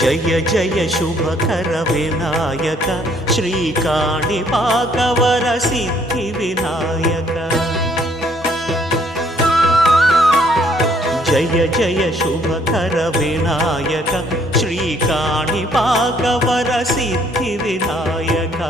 జయ జయ శుభకర వినాయక శ్రీకాణిపాకవర సిద్ధి వినాయక జయ జయ శుభకర వినాయక శ్రీకాణిపాకవర సిద్ధి వినాయక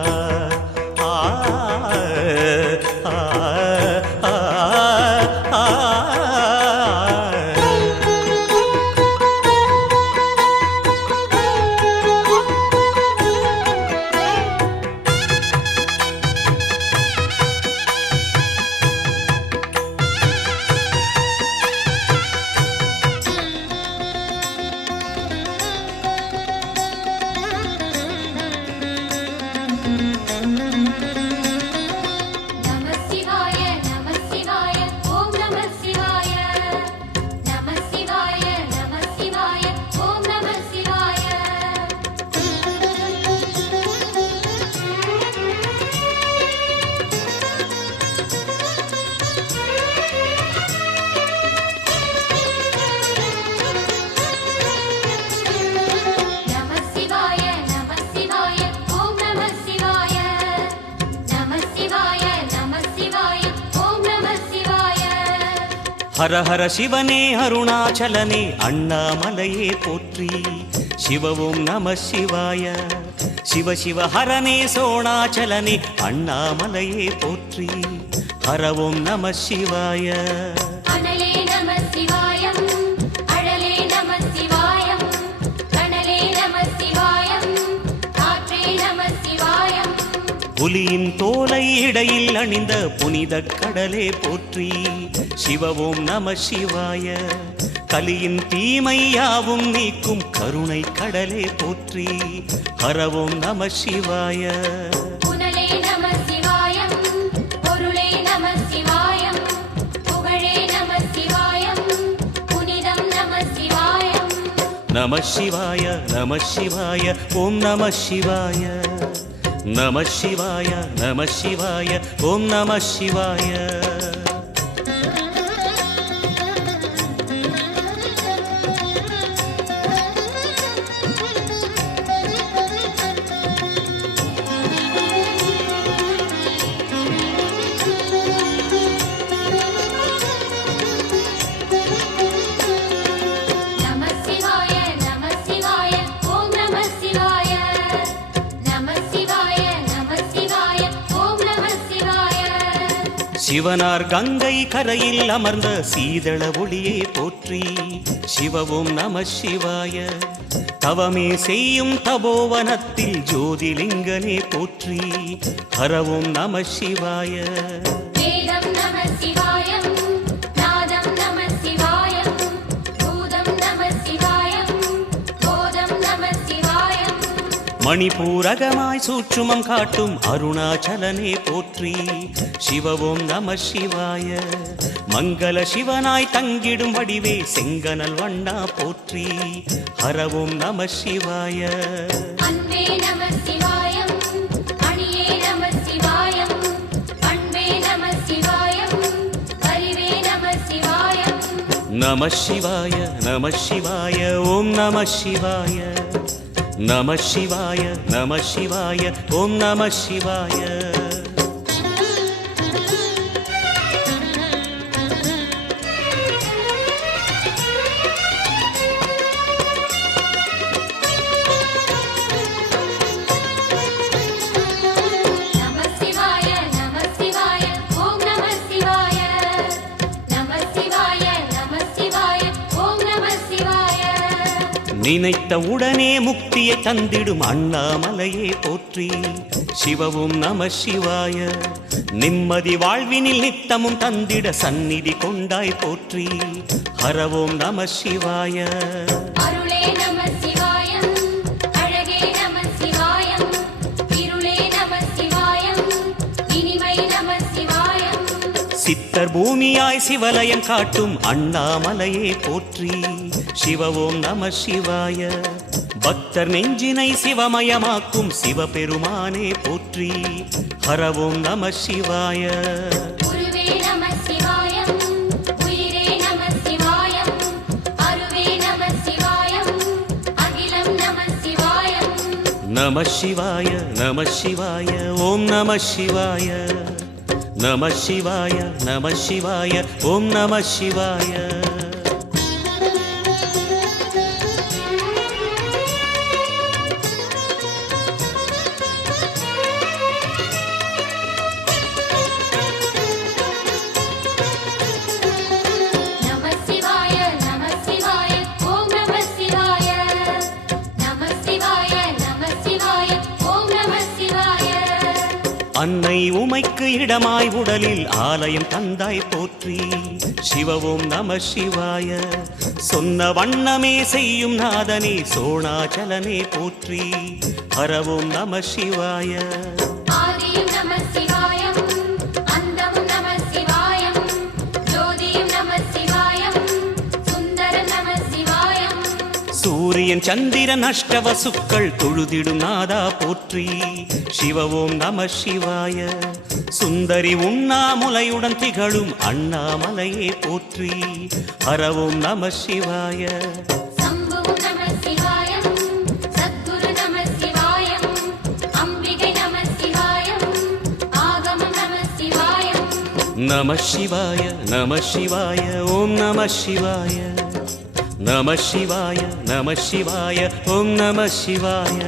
ஹர ஹர சிவனே அருணாச்சலனே அண்ணாமலையே போற்றி சிவவும் நம சிவாய சிவ சிவ ஹரனே சோணாச்சலனே அண்ணாமலையே போற்றி ஹரவும் நம சிவாய புலியின் தோலை இடையில் அணிந்த புனித கடலே போற்றி சிவவும் நம சிவாய கலியின் தீமையாவும் நீக்கும் கருணை கடலே போற்றி ஹரவும் நம சிவாய நம சிவாய நம சிவாய ஓம் நம சிவாய நம சிவாய நம சிவாய ஓம் நம சிவாய சிவனார் கங்கை கரையில் அமர்ந்த சீதள ஒளியே போற்றி சிவவும் நம சிவாய தவமே செய்யும் தபோவனத்தில் ஜோதிலிங்கனே போற்றி ஹரவும் நம சிவாய மணிபூரகமாய் சூட்சுமம் காட்டும் அருணாச்சலனே போற்றி சிவவும் நம சிவாய மங்கள சிவனாய் தங்கிடும் வடிவே செங்கனல் வண்ணா போற்றி ஹரவும் நம சிவாய நம சிவாய நம சிவாய ஓம் நம சிவாய நம சிவாய நம சிவாய ஓம் நம சிவாய நினைத்த உடனே முக்தியை தந்திடும் அண்ணாமலையே போற்றி சிவவும் நம சிவாய நிம்மதி வாழ்வினில் நித்தமும் தந்திட சந்நிதி கொண்டாய் போற்றி ஹரவும் நம சிவாய சித்தர் பூமியாய் சிவலயம் காட்டும் அண்ணாமலையே போற்றி சிவவும் நம சிவாய பக்தர் நெஞ்சினை சிவமயமாக்கும் சிவபெருமானே போற்றி ஹரவும் நம சிவாய சித்தர் நம சிவாய நம சிவாய ஓம் நம சிவாய நம சிவாய நம சிவாய ஓம் நம சிவாய அன்னை உமைக்கு இடமாய் உடலில் ஆலயம் தந்தாய் போற்றி சிவவோம் நம சிவாய சொன்ன வண்ணமே செய்யும் நாதனே சோணாச்சலனே போற்றி ஹரவோம் நம சிவாய ஆதியும் நம சிவாயம் அந்தமும் நம சிவாயம் ஜோதியும் நம சிவாயம் சுந்தரம் நம சிவாயம் சூரியன் சந்திரன் அஷ்டவசுக்கள் தொழுதிடும் நாதா போற்றி சிவவோம் நம சிவாய சுந்தரி உண்ணாமுலையுடன் திகழும் அண்ணாமலையே போற்றி ஹரவோம் நம சிவாய சம்புவும் நம சிவாயம் சத்குரு நம சிவாயம் அம்பிகை நம சிவாயம் ஆகமம் நம சிவாயம் நம சிவாய நம சிவாய ஓம் நம சிவாய நம சிவாய நம சிவாய ஓம் நம சிவாய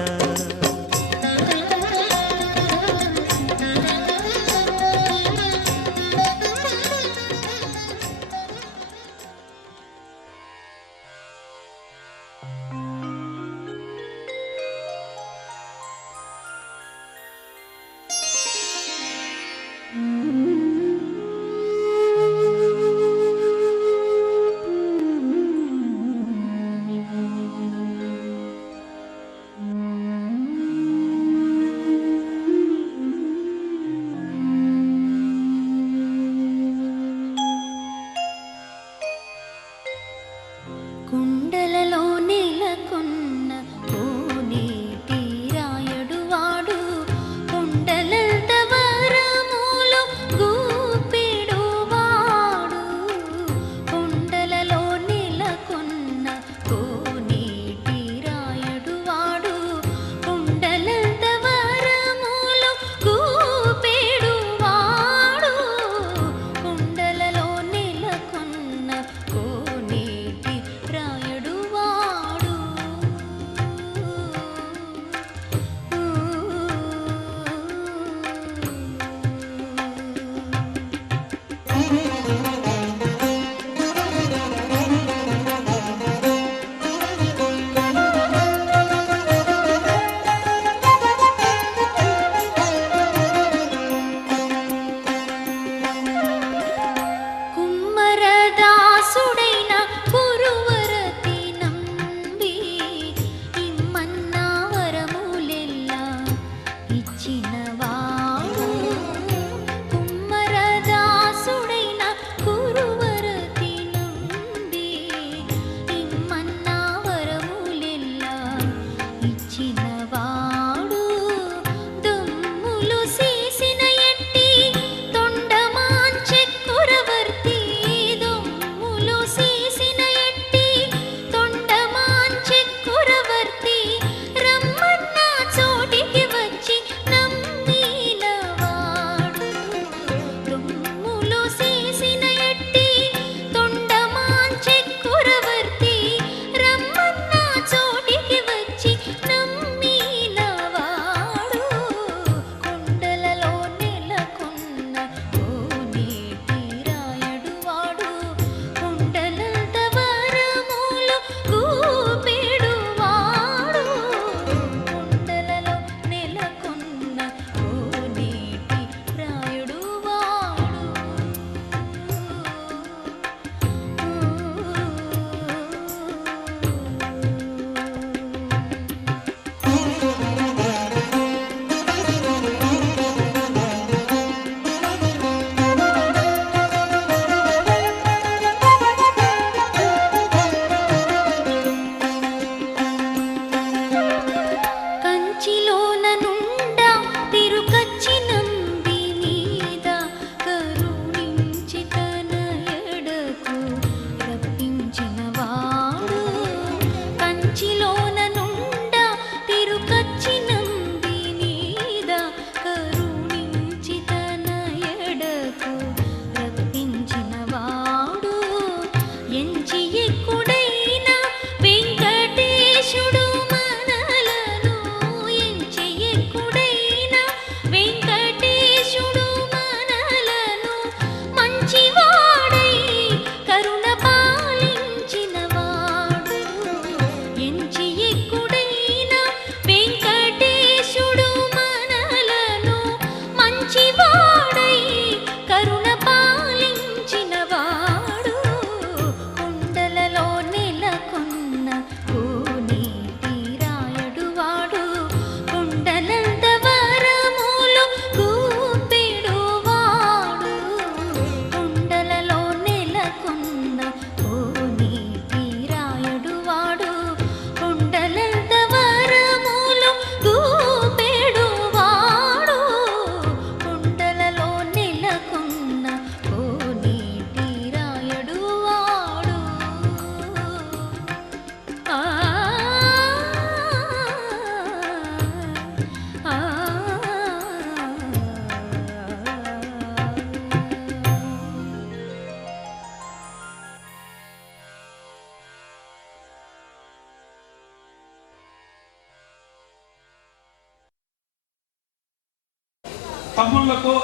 తమ్ముళ్లకు,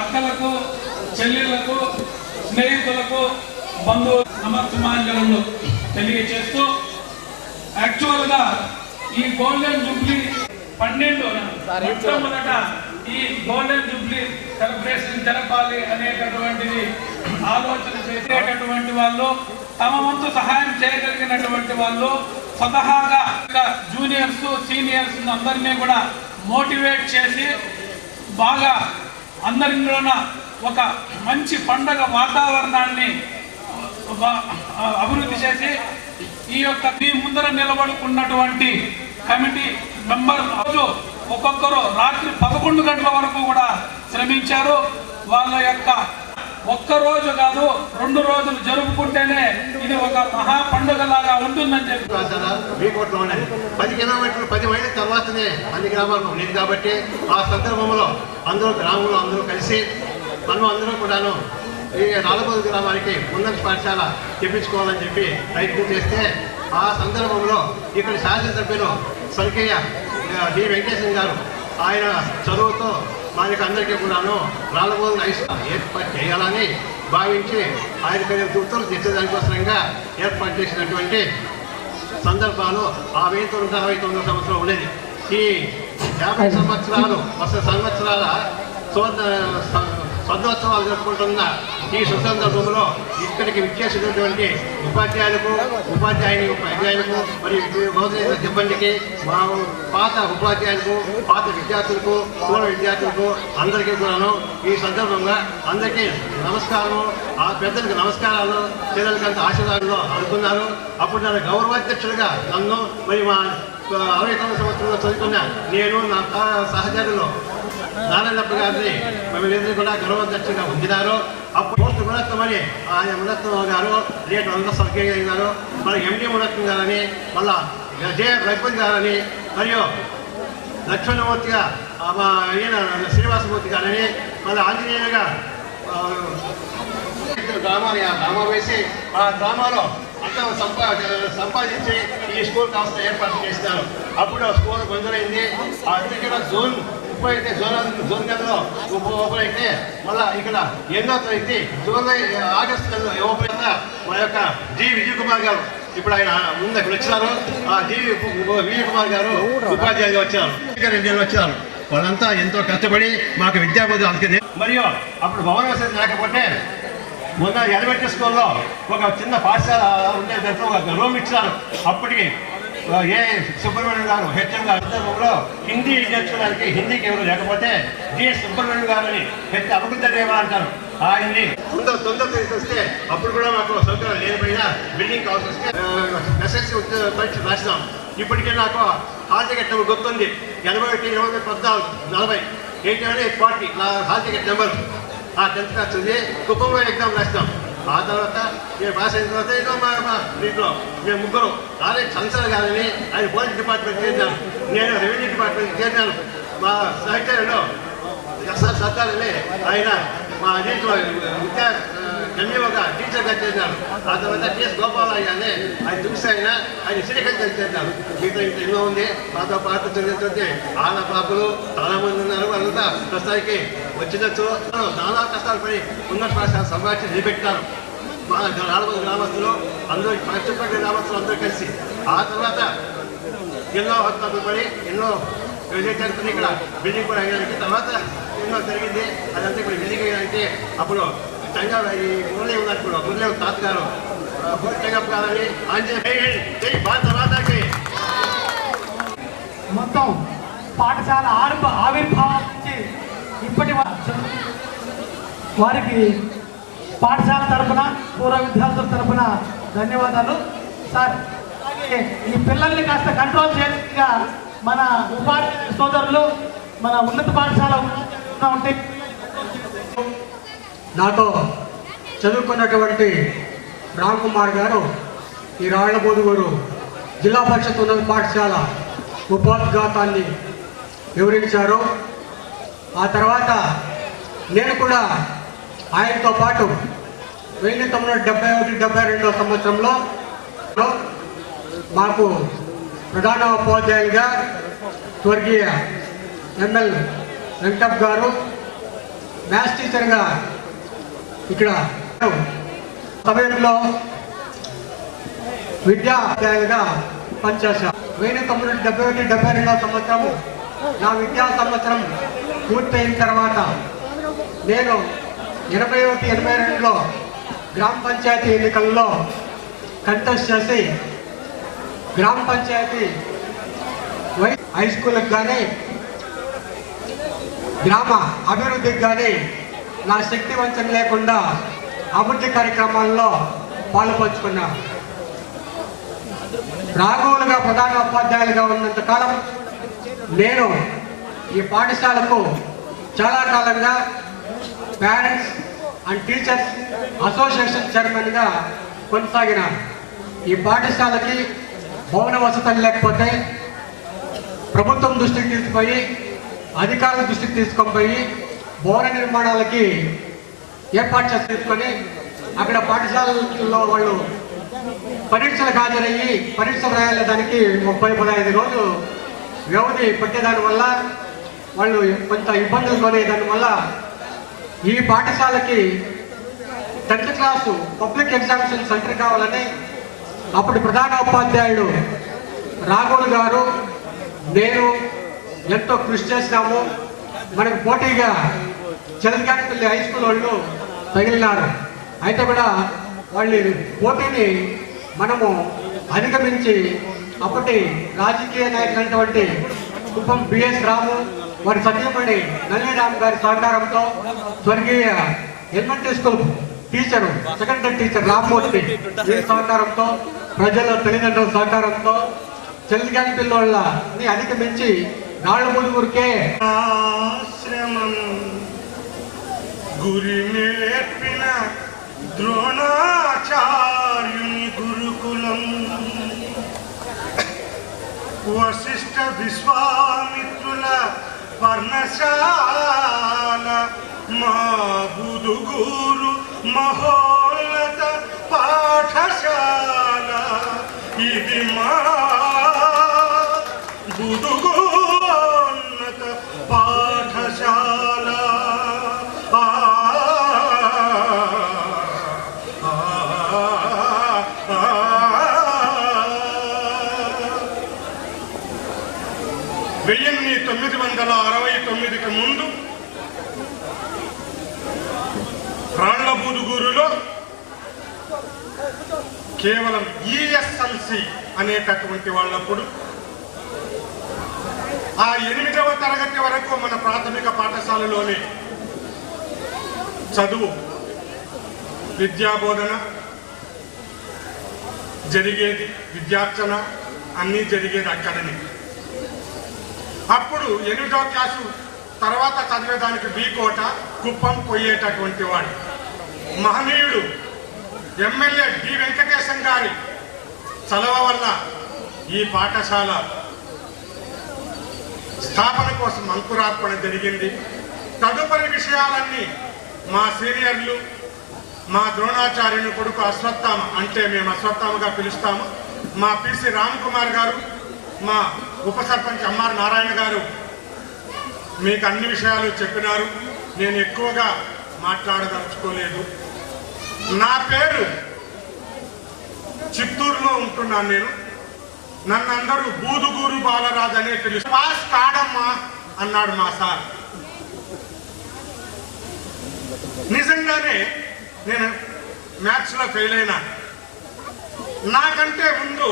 అక్కలకు, చెల్లెళ్లకు, స్నేహితులకు, బంధువులు నమస్సుమాంజలు తెలియచేస్తూ, యాక్చువల్గా ఈ గోల్డెన్ జూబ్లీ 12 మొట్టమొదట ఈ గోల్డెన్ జూబ్లీ సెలబ్రేషన్ జరపాలి అనేటటువంటిది ఆలోచన చేసేటటువంటి వాళ్ళు, తమ వంతు సహాయం చేయగలిగినటువంటి వాళ్ళు స్వతహాగా జూనియర్స్, సీనియర్స్ అందరినీ కూడా మోటివేట్ చేసి బాగా అందరిలోన ఒక మంచి పండగ వాతావరణాన్ని అభివృద్ధి చేసి ఈ యొక్క మీ ముందర నిలబడుకున్నటువంటి కమిటీ మెంబర్ రోజు ఒక్కొక్కరు రాత్రి 11 గంటల వరకు కూడా శ్రమించారు. వాళ్ళ యొక్క ఒక్క రోజు కాదు 2 రోజులు జరుపుకుంటేనే ఇది ఒక మహా పండుగ లాగా ఉంటుందని చెప్పి 10 కిలోమీటర్లు 10 మైళ్ళ తర్వాతనే అన్ని గ్రామాలకు ఉండేది కాబట్టి ఆ సందర్భంలో గ్రామంలో అందరూ కలిసి మనం అందరూ కూడాను ఈ రాళ్ళబోదు గ్రామానికి ఉన్నత పాఠశాల తెప్పించుకోవాలని చెప్పి ప్రయత్నం చేస్తే ఆ సందర్భంలో ఇక్కడ శాసనసభ్యులు స్వర్గీయ డి వెంకటేశ్వర గారు ఆయన చదువుతో మనకి అందరికీ కూడాను రాళ్ళబోదు ఏర్పాటు చేయాలని భావించి ఆయన ఉత్తర్వులు తెచ్చేదానికోసంగా ఏర్పాటు చేసినటువంటి సందర్భాలు ఆ 1969 సంవత్సరం ఉండేది. ఈ 50 సంవత్సరాలు సంవత్సరాల స్వర్ణోత్సవాలు జరుపుకుంటున్న ఈ సుసందర్భంలో ఇక్కడికి విచ్చేసినటువంటి ఉపాధ్యాయులకు మరియు బోధన సిబ్బందికి, మా పాత ఉపాధ్యాయులకు, పాత విద్యార్థులకు, పూర్వ విద్యార్థులకు అందరికీ కూడాను ఈ సందర్భంగా అందరికీ నమస్కారము, ఆ పెద్దలకు నమస్కారాలు, పిల్లలకి అంత ఆశీర్వాదాలు అనుకున్నారు. అప్పుడు నన్ను గౌరవాధ్యక్షులుగా నన్ను మరి మా 69 సంవత్సరంలో చదువుకున్న నేను నా సహచరులు నారాయణప్ప గారిని మేమందరూ కూడా గౌరవాధ్యక్షులుగా ఉంచినారు. అప్పుడు పోస్ట్ మునత్తమని ఆయన మునత్తం గారు, రేటు వంద స్వర్గీయ గారు, మన ఎండి మునత్తం గారని, మళ్ళా జే రఘుపతి గారని, మరియు లక్ష్మణమూర్తిగా మా ఈయన శ్రీనివాసమూర్తి గారని, మళ్ళీ ఆంజనేయులుగా గ్రామాలు వేసి ఆ గ్రామాల్లో అంతా సంపాదించి ఈ స్కూల్ కాస్త ఏర్పాటు చేసినారు. అప్పుడు స్కూల్ మంజూరైంది. అందుకే జోన్ 30 అయితే జోన్ నెలలో ఓపెన్ అయితే మళ్ళీ ఇక్కడ 8వ తరగతి జూలై ఆగస్టు నెలలో ఓపెన్ అయిన మా యొక్క జి విజయ్ కుమార్ గారు ఇప్పుడు ఆయన ముందు ఇక్కడ వచ్చినారు. ఆ జి విజయ్ కుమార్ గారు ఉపాధ్యాయులుగా వచ్చారు, 2 నెలలు వచ్చారు. వాళ్ళంతా ఎంతో కష్టపడి మాకు విద్యాబోధి అందుకే. మరియు అప్పుడు భవన వసతి లేకపోతే మొన్న ఎలిమెంటరీ స్కూల్లో ఒక చిన్న పాఠశాల ఉండేటట్టు ఒక రూమ్ ఇచ్చినారు. అప్పటికి ఏ సుబ్రహ్మణ్యం గారు హెచ్ఎం గారు సందర్భంలో హిందీ నేర్చుకోవడానికి హిందీకి ఎవరు లేకపోతే జి సుబ్రహ్మణ్యం గారిని హెచ్ అభివృద్ధి అంటారు. ఆయన్ని తొందర వస్తే అప్పుడు కూడా మాకు సౌకర్యం లేకపోయినా బిల్డింగ్ కావాల్సి వస్తే ఎస్ఎస్సి పరీక్ష రాసినాం. ఇప్పటికే నాకు హాల్ టికెట్ నెంబర్ గుర్తుంది, 81, 20, 14, 40, 8840 నా హాల్ టికెట్ నెంబర్. ఆ 10th క్లాస్ చదివి కుప్పంలో ఎగ్జామ్ రాస్తాం. ఆ తర్వాత మేము పాస్ అయిన తర్వాత ఏదో మా దీంట్లో మేము ముగ్గురు ఆర్ఎస్ సంసార్ గారని ఆయన పోలీస్ డిపార్ట్మెంట్ చేశాను, నేను రెవెన్యూ డిపార్ట్మెంట్ చేశాను. మా సహచరుడు ఎస్ఆర్ సర్దార్ అని ఆయన మా దీంట్లో విద్యా జన్యుగా టీచర్గా చేశారు. ఆ తర్వాత టిఎస్ గోపాలయ్య అని ఆయన చూసి ఆయన శ్రీకల్చర్ చేశారు. మీతో ఇంత ఎన్నో ఉంది. మాతో పాటు చదివితే ఆన పాపలు చాలా మంది ఉన్నారు. వాళ్ళంతా ప్రస్తుతానికి వచ్చినచ్చు చాలా కష్టాలు పడి ఉన్నత పాఠశాల సంపాదించి నిలబెట్టారు. మా రాళ్ళబోదు గ్రామస్తులు అందరూ చుట్టుపక్కల గ్రామస్తులు అందరూ కలిసి ఆ తర్వాత ఎన్నో హాస్పిటల్ పడి ఎన్నో జరుగుతుంది. ఇక్కడ బిల్డింగ్ కూడా అయ్యడానికి తర్వాత ఎన్నో జరిగింది. అదంతా ఇప్పుడు బిల్డింగ్ అయ్యడానికి అప్పుడు ఈ మురళి ఉన్నప్పుడు మురళి తాతగారు చెంగప్ప గారని ఆంజనేయ మొత్తం పాఠశాల ఆవిర్భావం నుంచి ఇప్పటి వారికి పాఠశాల తరఫున పూర్వ విద్యార్థుల తరఫున ధన్యవాదాలు సార్. అలాగే ఈ పిల్లల్ని కాస్త కంట్రోల్ చేయగా మన ఉపాధ్యాయ సోదరులు మన ఉన్నత పాఠశాల ఉంటే నాతో చదువుకున్నటువంటి రామ్ కుమార్ గారు ఈ రాళ్లబోదుగూరు జిల్లా పరిషత్ ఉన్నత పాఠశాల ఉపోద్ఘాతాన్ని వివరించారు. ఆ తర్వాత నేను కూడా ఆయనతో పాటు 1971-72 సంవత్సరంలో మాకు ప్రధాన ఉపాధ్యాయులుగా స్వర్గీయ ఎంఎల్ వెంకటప్ప గారు మ్యాథ్స్ టీచర్గా ఇక్కడ సమయంలో విద్యాధ్యాయులుగా పనిచేశారు. 1971-72 సంవత్సరం నా విద్యా సంవత్సరం పూర్తయిన తర్వాత నేను 81-82లో గ్రామ పంచాయతీ ఎన్నికల్లో కంటెస్ట్ చేసి గ్రామ పంచాయతీ హై స్కూల్కి కానీ గ్రామ అభివృద్ధికి కానీ నా శక్తి వంచన లేకుండా అభివృద్ధి కార్యక్రమాల్లో పాలుపంచుకున్నాను. రాఘవులుగా ప్రధాన ఉపాధ్యాయులుగా ఉన్నంత కాలం నేను ఈ పాఠశాలకు చాలా కాలంగా పేరెంట్స్ అండ్ టీచర్స్ అసోసియేషన్ చైర్మన్గా కొనసాగినాను. ఈ పాఠశాలకి భవన వసతులు లేకపోతే ప్రభుత్వం దృష్టికి తీసుకుపోయి అధికారుల దృష్టికి తీసుకొని పోయి భవన నిర్మాణాలకి ఏర్పాటు చేసి తీసుకొని అక్కడ పాఠశాలలో వాళ్ళు పరీక్షలకు హాజరయ్యి పరీక్షలు రాయలేదానికి 30-15 రోజులు వ్యవధి పట్టేదాని వల్ల వాళ్ళు కొంత ఇబ్బందులు కొనేదాని వల్ల ఈ పాఠశాలకి 10th class public examination centre కావాలని అప్పుడు ప్రధాన ఉపాధ్యాయుడు రాఘవులు గారు నేను ఎంతో కృషి చేసినాము. మనకు పోటీగా చెలగానపల్లి హై స్కూల్ వాళ్ళు తగిలినారు. అయితే కూడా వాళ్ళ పోటీని మనము అధిగమించి అప్పటి రాజకీయ నాయకులైనటువంటి కుప్పం బిఎస్ రాము వారి సత్యమణి నల్లిరామ్ గారి సహకారంతో స్వర్గీయ elementary school teacher secondary teacher Rammurthy వీరి సహకారంతో ప్రజల తల్లిదండ్రుల సహకారంతో చెల్లిగాని పిల్లోళ్ళని అధిగమించి నాళ్ళముడుగురికే ఆశ్రమం గురి నేర్పిన ద్రోణాచార్యుని గురుకులం వశిష్ఠ విశ్వామిత్రుల పర్ణశాల మా బుదుగూరు మహోన్నత పాఠశాల ఇది మా బుదుగోన్నత పాఠశాల వెయ్యి 969కి ముందు రాళ్లబూదుగూరులో కేవలం ఈఎస్ఎల్సి అనేటటువంటి వాళ్ళప్పుడు ఆ 8వ తరగతి వరకు మన ప్రాథమిక పాఠశాలలోనే చదువు విద్యాబోధన జరిగేది, విద్యార్చన అన్నీ జరిగేది అక్కడనే. అప్పుడు 8వ క్లాసు తర్వాత చదివేదానికి బీకోట కుప్పం పోయేటటువంటి వాడు మహనీయుడు ఎమ్మెల్యే డి వెంకటేశం గారి చలవ వల్ల ఈ పాఠశాల స్థాపన కోసం అంకురార్పణ జరిగింది. తదుపరి విషయాలన్నీ మా సీనియర్లు మా ద్రోణాచార్యుని కొడుకు అశ్వత్థామ, అంటే మేము అశ్వత్థామగా పిలుస్తాము, మా పిసి రామ్ కుమార్ గారు, మా ఉప సర్పంచ్ ఎంఆర్ నారాయణ గారు మీకు అన్ని విషయాలు చెప్పినారు. నేను ఎక్కువగా మాట్లాడదలుచుకోలేదు. నా పేరు చిత్తూరులో ఉంటున్నాను. నేను నన్ను అందరూ బూదుగూరు బాలరాజు అనే పిలుసు. పాస్ కాడమ్మా అన్నాడు మా సార్. నిజంగానే నేను మ్యాథ్స్లో ఫెయిల్ అయినా. నాకంటే ముందు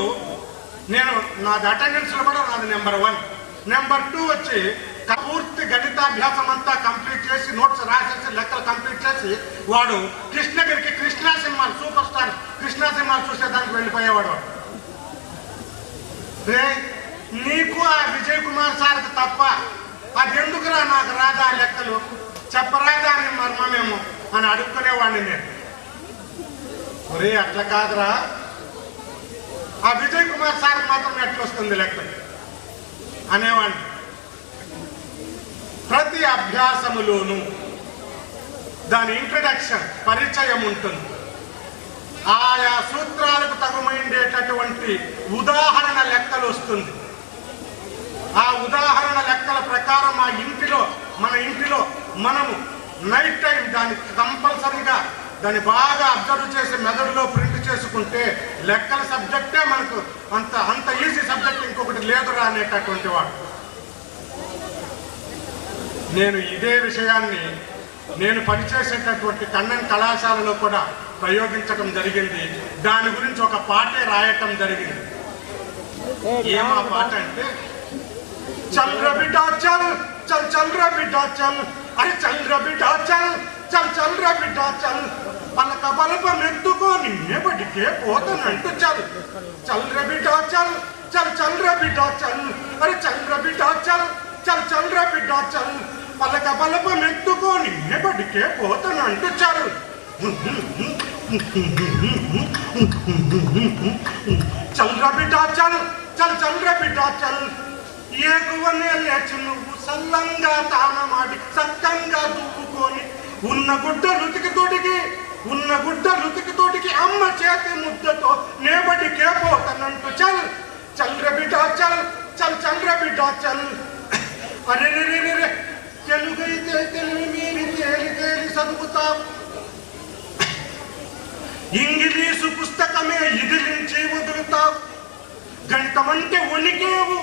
నేను నాది అటెండెన్స్లో కూడా నాది నెంబర్ 1. నెంబర్ 2 వచ్చి పూర్తి గణితాభ్యాసం అంతా కంప్లీట్ చేసి నోట్స్ రాసేసి లెక్కలు కంప్లీట్ చేసి వాడు కృష్ణగిరికి కృష్ణా సినిమాలు సూపర్ స్టార్ కృష్ణా సినిమాలు చూసేదానికి వెళ్ళిపోయేవాడు. రే నీకు ఆ విజయ్ కుమార్ సార్కి తప్ప అది ఎందుకురా నాకు రాదా లెక్కలు చెప్పరాదా అని మర్మమేమో అని అడుక్కునేవాడిని నేను. ఒరే అట్లా కాదురా, ఆ విజయ్ కుమార్ సార్కి మాత్రం ఎట్లా వస్తుంది లెక్కలు అనేవాడిని. ప్రతి అభ్యాసములోనూ దాని ఇంట్రడక్షన్ పరిచయం ఉంటుంది. ఆయా సూత్రాలకు తగుమైండేటటువంటి ఉదాహరణ లెక్కలు వస్తుంది. ఆ ఉదాహరణ లెక్కల ప్రకారం మా ఇంటిలో మన ఇంటిలో మనము నైట్ టైం దాన్ని కంపల్సరీగా దాన్ని బాగా అబ్జర్వ్ చేసి మెదడులో ప్రింట్ చేసుకుంటే లెక్కల సబ్జెక్టే మనకు అంత ఈజీ సబ్జెక్ట్ ఇంకొకటి లేదురా అనేటటువంటి వాడు. నేను ఇదే విషయాన్ని నేను పనిచేసేటటువంటి కన్నన్ కళాశాలలో కూడా ప్రయోగించడం జరిగింది. దాని గురించి ఒక పాటే రాయటం జరిగింది. ఏమా పాట అంటే, చల్ ర బిడ్డా చల్ చల్ చల్ ర బిడ్డా చల్, అరే చల్ ర బిడ్డా చల్ చల్ చల్ ర బిడ్డా చల్, పలక బలపం ఎత్తుకొని బడికే పోతానంటూ చల్ చల్ ర బిడ్డా చల్ చల్ చల్ ర బిడ్డా చల్, అరే చల్ ర బిడ్డా చల్ చల్ చల్ ర బిడ్డా చల్, పలక బలపం ఎత్తుకొని బడికే పోతానంటూ చల్. చల్ ర బిడ్డా చల్ చల్ చల్ ర బిడ్డా చల్, ఏగువనే లేచి నువ్వు సల్లంగా తానమాడి సక్కంగా దువ్వుకొని ఉన్న గుడ్డ రుతికి తోటికి అమ్మ చేతి ముద్దతో నేబడికే పోతానంటూ చల్ చల్ ర బిడ్డా చల్ చల్ చల్ ర బిడ్డా చల్. అరే రే రే రే, తెలుగైతే తెలుగు మీరి తేలి చదువుతావు, ఇంగ్లీషు పుస్తకమే ఇదిలించి వదులుతావు, గణితమంటే వణికేవు,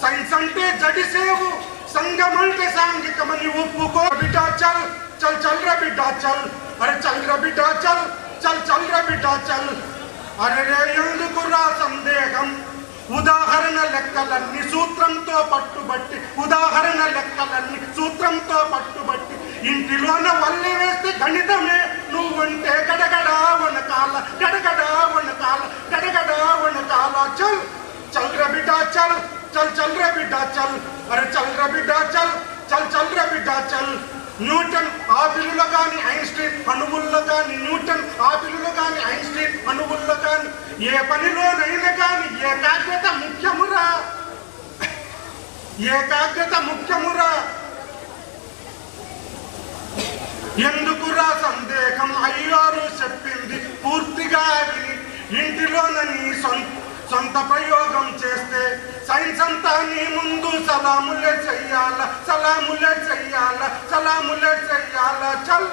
సైన్స్ అంటే జడిసేవు, సంగమంటే సాంఘికమని ఒప్పుకో. బిడ్డా చల్ చల్ చల్ ర బిడ్డా చల్, అరే చల్ ర బిడ్డా చల్ చల్ చల్ ర బిడ్డా చల్. అరే ఎందుకురా సందేహం, ఉదాహరణ లెక్కలన్నీ సూత్రంతో పట్టుబట్టి, ఉదాహరణ లెక్కలన్నీ సూత్రంతో పట్టుబట్టి, ఇంటిలోన వల్లి వేస్తే గణితమే నువ్వంటే గడగడా వనకాల గడగడా వనకాల గడగడా వనకాల. చల్ చల్ ర బిడ్డా చల్ చల్ చల్ ర బిడ్డా చల్, అరే చల్ ర బిడ్డా చల్ చల్ చల్ ర బిడ్డా చల్. న్యూటన్ ఆపిలులో కానీ ఐన్స్టీన్ అణువుల్లో కానీ, న్యూటన్ ఆపిలులో కానీ ఐన్స్టీన్ అణువుల్లో కానీ, ఏ పనిలోనైనా కానీ ఏకాగ్రత ముఖ్యమురా, ఏకాగ్రత ముఖ్యమురా. ఎందుకురా సందేహం, అయ్యారు చెప్పింది పూర్తిగా విని ఇంటిలోన నీ సొంత ప్రయోగం చేస్తే సైన్స్ అంతా నీ ముందు సలాములే చెయ్యాల సలాములే చెయ్యాల సలాములే చెయ్యాల. చల్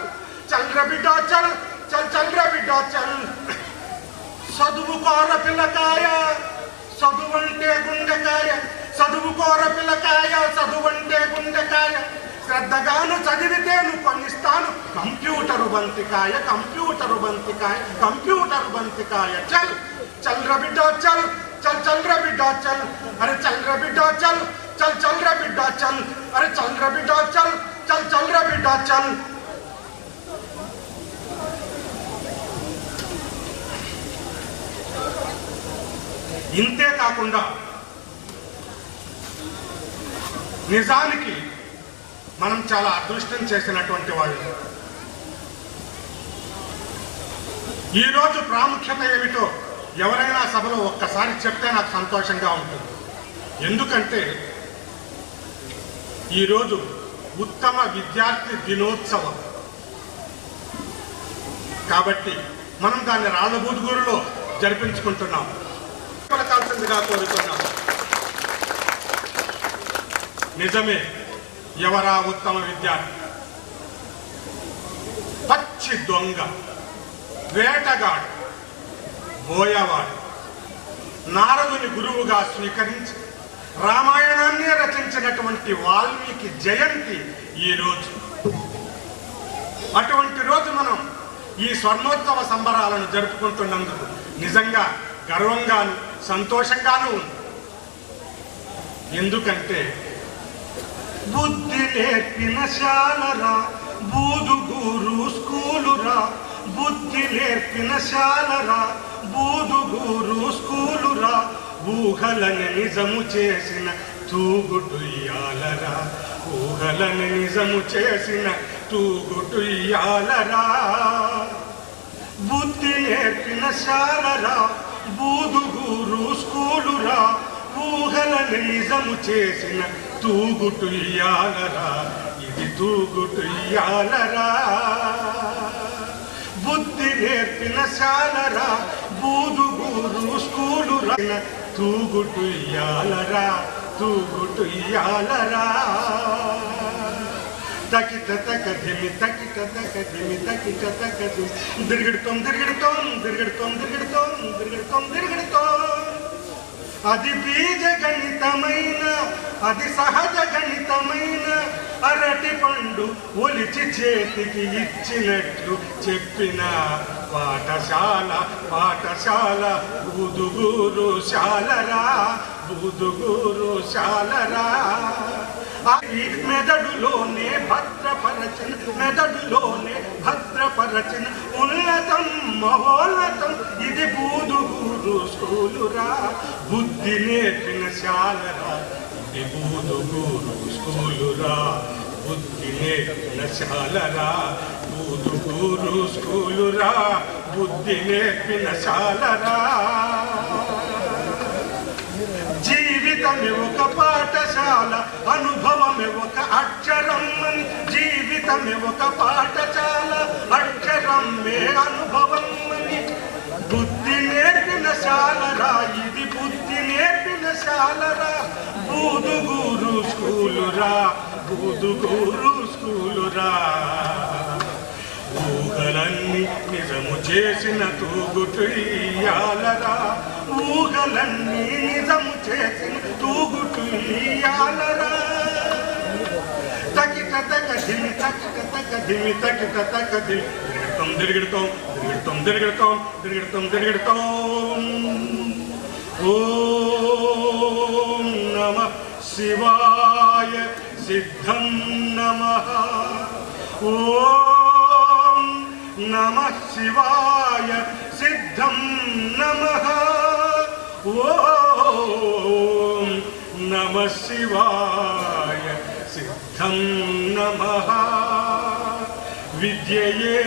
చల్ ర బిడ్డా చల్ చల్ చల్ ర బిడ్డా చల్. చదువుకోర పిల్లకాయ చదువంటే గుండెకాయ, చదువుకోర పిల్లకాయ చదువంటే గుండెకాయ, శ్రద్ధగాను చదివితేను కొనిస్తాను కంప్యూటరు బంతికాయ కంప్యూటరు బంతికాయ కంప్యూటరు బంతికాయ. చల్ చల్ ర బిడ్డా చల్ చల్ చల్ ర బిడ్డా చల్, అరే చల్ ర బిడ్డా చల్ చల్ చల్ ర బిడ్డా చల్, అరే చల్ ర బిడ్డా చల్ చల్ చల్ ర బిడ్డా చల్. ఇంతే కాకుండా నిజానికి మనం చాలా అదృష్టం చేసినటువంటి వాళ్ళు. ఈరోజు ప్రాముఖ్యత ఏమిటో ఎవరైనా సభలో ఒక్కసారి చెప్తే నాకు సంతోషంగా ఉంటుంది. ఎందుకంటే ఈరోజు ఉత్తమ విద్యార్థి దినోత్సవం కాబట్టి మనం దాన్ని రాళ్ళబూదుగూరులో జరిపించుకుంటున్నాం. పలకాల్సిందిగా కోరుతున్నాం. నిజమే, ఎవరా ఉత్తమ విద్యార్థి? పచ్చి దొంగ, వేటగాడు, బోయవాడు, నారదుని గురువుగా స్వీకరించి రామాయణాన్ని రచించినటువంటి వాల్మీకి జయంతి ఈరోజు. అటువంటి రోజు మనం ఈ స్వర్ణోత్సవ సంబరాలను జరుపుకుంటున్నందుకు నిజంగా గర్వంగాను సంతోషంగాను ఉంది. ఎందుకంటే బుద్ధి నేర్పిన శాలరా బూదుగూరు స్కూలురా, బుద్ధి నేర్పిన శాలరా బూదుగూరు స్కూలురా, ఊహలని నిజము చేసిన తూగుటుయ్యాలరా, ఊహలని నిజము చేసిన తూగుటుయ్యాలరా. బుద్ధి నేర్పిన శాలరా బూదుగూరు స్కూలురా, ఊహలని నిజము చేసిన తూగుటుయ్యాలరా, ఇది తూగుటుయ్యాలరా. బుద్ధి నేర్పిన శాలరా బూదుగూరు స్కూలురా, తూగుటుయ్యాలరా తూగుటుయ్యాలరా. తకిట తకధిమి తకిట తకధిమి తకిట తకధిమి దిర్గిడతాం దిర్గిడతాం దిర్గిడతాం దిర్గిడతాం దిర్గిడతాం దిర్గిడతాం అది బీజ గణితమైన అది సహజ గణితమైన అరటి పండు ఒలిచి చేతికి ఇచ్చినట్లు చెప్పిన పాఠశాల పాఠశాల బూదుగూరు శాలరా బూదుగూరు శాలరా మెదడులోనే భద్రపరచిన ఉన్నతం మహోన్నతం ఇది బూదుగూరు స్కూలురా బుద్ధి నేర్పిన శాలరా ఇది బూదుగూరు స్కూలురా బుద్ధి నేర్పిన శాలరా బూదుగూరు స్కూలురా బుద్ధి నేర్పిన శాలరా జీవితమే ఒక పాఠశాల అనుభవమే ఒక అక్షరం అని జీవితమే ఒక పాఠశాల అక్షరమే అనుభవం అని బుద్ధి నేర్పిన శాలరా ఇది బుద్ధి నేర్పిన శాలరా బూదుగూరు స్కూలురా బూదుగూరు స్కూలురా ఊహలన్నీ నిజము చేసిన తూగుటుయ్యాలరా ఊహలన్నీ నిజము చేసిన తూగుటుయ్యాలరా తకిట తకధిమి తకిట తకధిమి తకిట తకధిమి తిరిగిడతాం తిరిగిడతాం తిరిగిడతాం తిరిగిడతాం తిరిగిడతాం ఓం నమః శివాయ సిద్ధం నమః ఓం నమః శివాయ సిద్ధం నమః ఓం నమః శివాయ సిద్ధం నమః విద్యయే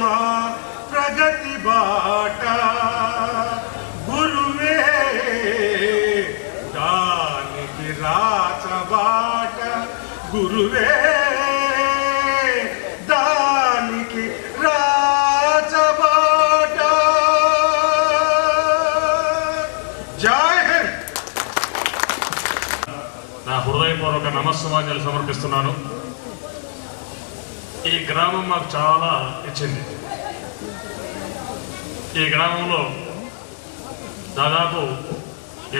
మా ప్రగతి బాట గురువే దానికి రాచబాట గురువే దానికి రాచబాట జై హింద్. నా హృదయపూర్వక నమస్సుమాంజలి సమర్పిస్తున్నాను. ఈ గ్రామం మాకు చాలా ఇచ్చింది. ఈ గ్రామంలో దాదాపు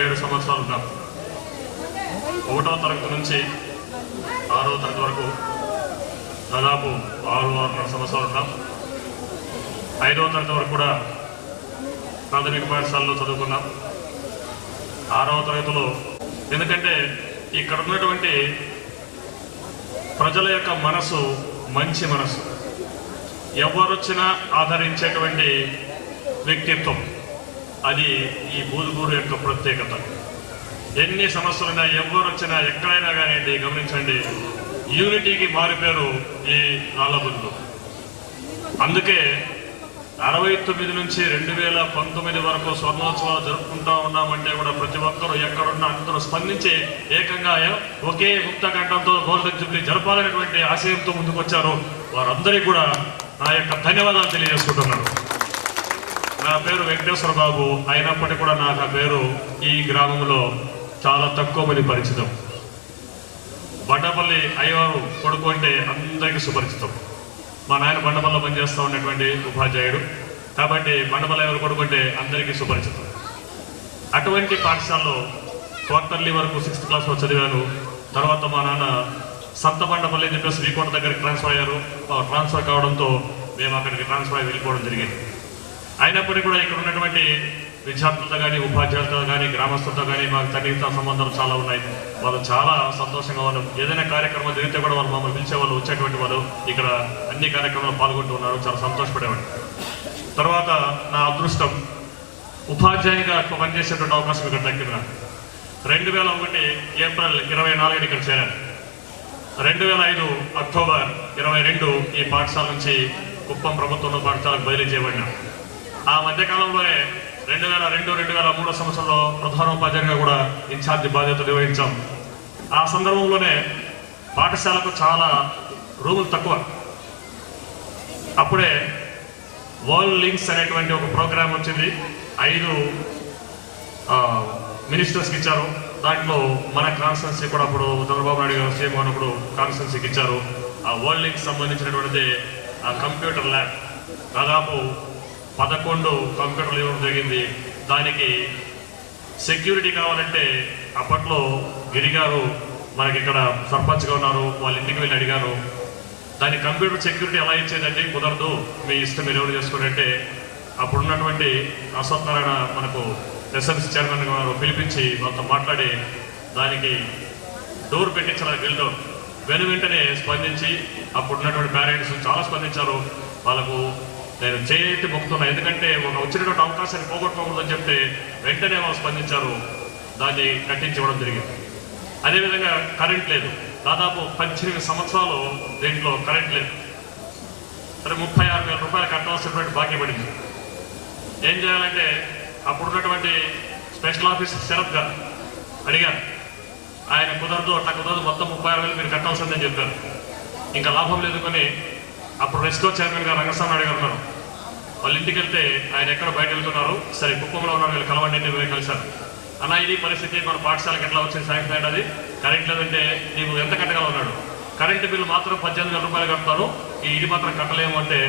7 సంవత్సరాలు ఉన్నాం. 1వ తరగతి నుంచి 6వ తరగతి వరకు దాదాపు 6-6.5 సంవత్సరాలు ఉన్నాం. 5వ తరగతి వరకు కూడా ప్రాథమిక పాఠశాలలో చదువుకున్నాం. 6వ తరగతిలో ఎందుకంటే ఇక్కడ ఉన్నటువంటి ప్రజల యొక్క మనసు మంచి మనసు, ఎవరొచ్చినా ఆదరించేటువంటి వ్యక్తిత్వం, అది ఈ బూదుగూరు యొక్క ప్రత్యేకత. ఎన్ని సమస్యలున్నా ఎవరొచ్చినా ఎక్కడైనా కానీ గమనించండి, యూనిటీకి మారిపోయారు ఈ నాలబుద్దులు. అందుకే 69 నుంచి 2019 వరకు స్వర్ణోత్సవాలు జరుపుకుంటా ఉన్నామంటే కూడా ప్రతి ఒక్కరూ ఎక్కడున్నా అందరూ స్పందించి ఏకంగా ఒకే ముక్త కంఠంతో గోల్డెన్ జూబ్లీ జరపాలనేటువంటి ఆశయంతో ముందుకు వచ్చారు. వారందరికీ కూడా నా యొక్క ధన్యవాదాలు తెలియజేసుకుంటున్నాను. నా పేరు వెంకటేశ్వర బాబు అయినప్పటికీ కూడా నాకు ఆ పేరు ఈ గ్రామంలో చాలా తక్కువ మంది పరిచితం. బండపల్లి అయ్యవారు కొడుకు అంటే అందరికీ సుపరిచితం. మా నాయన బండపల్లిలో పనిచేస్తూ ఉన్నటువంటి ఉపాధ్యాయుడు కాబట్టి బండపల్లి అయ్యవారు కొడుకు అంటే అందరికీ సుపరిచితం. అటువంటి పాఠశాలలో క్వార్టర్లీ వరకు 6th క్లాస్లో చదివాను. తర్వాత మా నాన్న సంత బండపల్లి అని చెప్పేసి వీకోట దగ్గరికి ట్రాన్స్ఫర్ అయ్యారు. ట్రాన్స్ఫర్ కావడంతో మేము అక్కడికి ట్రాన్స్ఫర్ అయ్యి వెళ్ళిపోవడం జరిగింది. అయినప్పటికీ కూడా ఇక్కడ ఉన్నటువంటి విద్యార్థులతో కానీ ఉపాధ్యాయులతో కానీ గ్రామస్తులతో కానీ మాకు సన్నిహిత సంబంధాలు చాలా ఉన్నాయి. వాళ్ళు చాలా సంతోషంగా వాళ్ళు ఏదైనా కార్యక్రమం జరిగితే కూడా వాళ్ళు మమ్మల్ని పిలిచేవాళ్ళు, వచ్చేటువంటి వాళ్ళు ఇక్కడ అన్ని కార్యక్రమాలు పాల్గొంటూ ఉన్నారు. చాలా సంతోషపడేవాడు. తర్వాత నా అదృష్టం ఉపాధ్యాయునిగా పనిచేసేటువంటి అవకాశం ఇక్కడ దక్కింది. 2001 ఏప్రిల్ 24 ఇక్కడ చేరాను. 2005 అక్టోబర్ 22 ఈ పాఠశాల నుంచి కుప్పం ప్రభుత్వంలో పాఠశాలకు బదిలీ చేయబడినా. ఆ మధ్యకాలంలోనే 2002-2003 సంవత్సరంలో ప్రధానోపాధ్యాయునిగా కూడా ఇన్ఛార్జి బాధ్యతలు నిర్వహించాం. ఆ సందర్భంలోనే పాఠశాలకు చాలా రూములు తక్కువ. అప్పుడే వరల్డ్ లింక్స్ అనేటువంటి ఒక ప్రోగ్రాం వచ్చింది. 5 మినిస్టర్స్కి ఇచ్చారు. దాంట్లో మన కాన్స్టిట్యున్సీ కూడా అప్పుడు చంద్రబాబు నాయుడు గారు సీఎం అన్నప్పుడు కాన్స్టిట్యున్సీకి ఇచ్చారు. ఆ వరల్డ్కి సంబంధించినటువంటిది ఆ కంప్యూటర్ ల్యాబ్ దాదాపు 11 కంప్యూటర్లు ఇవ్వడం జరిగింది. దానికి సెక్యూరిటీ కావాలంటే అప్పట్లో గిరిగారు మనకి ఇక్కడ సర్పంచ్గా ఉన్నారు, వాళ్ళ ఇంటికి వెళ్ళి అడిగారు. దాని కంప్యూటర్ సెక్యూరిటీ ఎలా ఇచ్చేదండి, కుదరదు, మీ ఇష్టం మీరు ఎవరు చేసుకున్నారంటే అప్పుడున్నటువంటి అశ్వత్థనారాయణ మనకు ఎస్ఎంసీ చైర్మన్ గారు పిలిపించి వాళ్ళతో మాట్లాడి దానికి డోర్ పెట్టించారు, గ్రిల్ డోర్. వెంటనే స్పందించి అప్పుడున్నటువంటి పేరెంట్స్ చాలా స్పందించారు. వాళ్ళకు నేను చేయటి మొక్కుతున్నా, ఎందుకంటే ఒక వచ్చినటువంటి అవకాశాన్ని పోగొట్టుకోకూడదని చెప్తే వెంటనే వాళ్ళు స్పందించారు, దాన్ని కట్టించివ్వడం జరిగింది. అదేవిధంగా కరెంట్ లేదు, దాదాపు 18 సంవత్సరాలు దీంట్లో కరెంట్ లేదు. సరే 36,000 రూపాయలు కట్టాల్సినటువంటి బాకీ పడింది. ఏం చేయాలంటే అప్పుడున్నటువంటి స్పెషల్ ఆఫీసర్ శరత్ గారు అడిగారు, ఆయన కుదరదు, అట్లా కుదరదు, మొత్తం 36,000 మీరు కట్టాల్సిందని చెప్పారు. ఇంకా లాభం లేదు కొని అప్పుడు రెస్కో చైర్మన్ గారు రంగస్వామి గారు ఉన్నారు, వాళ్ళ ఇంటికి వెళ్తే ఆయన ఎక్కడ బయట వెళ్తున్నారు, సరే కుప్పంలో ఉన్నారు, వీళ్ళు కలవండి అని పోయి కలిశారు. అన్న ఇది పరిస్థితి, మన పాఠశాలకు ఎట్లా వచ్చింది శాంక్షన్ అది, కరెంట్ లేదంటే నీకు ఎంత కట్టగలవు అన్నాడు. కరెంటు బిల్లు మాత్రం 18,000 రూపాయలు కడతాను, ఈ ఇది మాత్రం కట్టలేము అంటే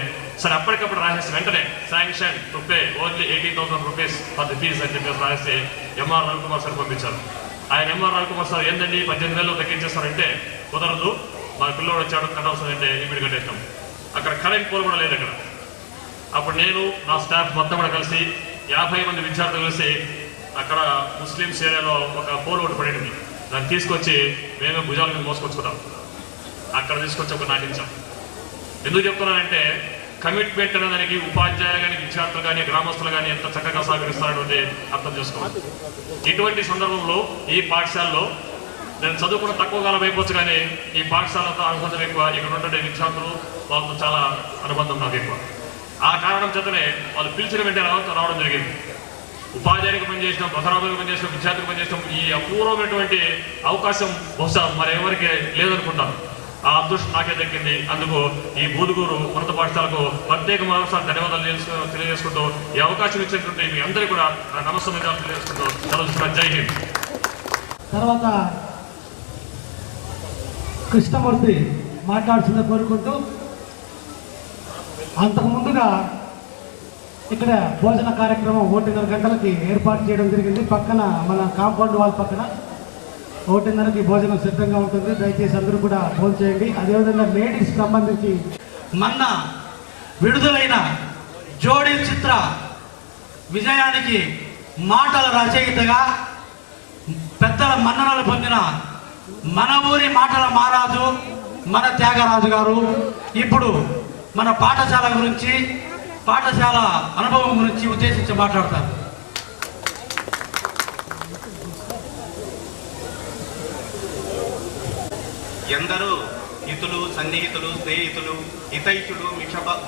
సరే అప్పటికప్పుడు రాసేసి వెంటనే sanction to pay only 80,000 rupees for the fees అని చెప్పేసి రాసి ఎంఆర్ రవికుమార్ సార్ పంపించారు. ఆయన ఎంఆర్ రవికుమార్ సార్ ఏంటండి 18,000 తగ్గించేస్తారంటే కుదరదు, మా పిల్లోడు వచ్చాడు కట్టాల్సిందంటే ఇప్పుడు కట్టేస్తాం. అక్కడ కరెంట్ పోల్ కూడా లేదు అక్కడ. అప్పుడు నేను నా స్టాఫ్ మొత్తం కూడా కలిసి 50 మంది విద్యార్థులు కలిసి అక్కడ ముస్లిమ్స్ ఏరియాలో ఒక పోల్ ఒకటి పడింది, దాన్ని తీసుకొచ్చి మేమే భుజాల మీద మోసుకొచ్చుకున్నాం. అక్కడ తీసుకొచ్చి ఒక నాటించాం. ఎందుకు చెప్తున్నానంటే కమిట్మెంట్ అనే దానికి ఉపాధ్యాయులు కానీ విద్యార్థులు కానీ గ్రామస్తులు కానీ ఎంత చక్కగా సహకరిస్తారనేది అర్థం చేసుకోవాలి. ఇటువంటి సందర్భంలో ఈ పాఠశాలలో నేను చదువుకున్న తక్కువ కాలం అయిపోవచ్చు, కానీ ఈ పాఠశాలతో అనుబంధం ఎక్కువ. ఇక్కడ ఉన్నటువంటి విద్యార్థులు వాళ్ళతో చాలా అనుబంధం నాకు ఎక్కువ. ఆ కారణం చేతనే వాళ్ళు పిలిచిన వెంటనే రావడం జరిగింది. ఉపాధ్యాయునికి పనిచేసినాం, ప్రధానోపాధ్యాయులకు పనిచేసినాం, విద్యార్థికి పనిచేసినాం. ఈ అపూర్వమైనటువంటి అవకాశం బహుశా మరెవరికి లేదనుకుంటాను. ఆ అదృష్టం నాకే దక్కింది. అందుకు ఈ బూదుగూరు ఉన్నత పాఠశాలకు ప్రత్యేక మరోసారి ధన్యవాదాలు తెలియజేసుకుంటూ ఈ అవకాశం ఇచ్చినటువంటి మీ అందరికీ కూడా నమస్కారం తెలియజేసుకుంటూ చదువుతున్నా. జై హింద్. తర్వాత కృష్ణమూర్తి మాట్లాడుతుందని కోరుకుంటూ, అంతకు ముందుగా ఇక్కడ భోజన కార్యక్రమం 1:30 గంటలకి ఏర్పాటు చేయడం జరిగింది. పక్కన మన కాంపౌండ్ వాల్ పక్కన 1:30కి భోజనం సిద్ధంగా ఉంటుంది. దయచేసి అందరూ కూడా భోజనం చేయండి. అదేవిధంగా లేడీస్ సంబంధించి మొన్న విడుదలైన జోడీ చిత్ర విజయానికి మాటల రచయితగా పెద్దల మన్ననలు పొందిన మన ఊరి మాటల మహారాజు మన త్యాగరాజు గారు ఇప్పుడు మన పాఠశాల గురించి, పాఠశాల అనుభవం గురించి ఉద్దేశించి మాట్లాడతారు. ఎందరో హితులు, సన్నిహితులు, స్నేహితులు, హితైషులు,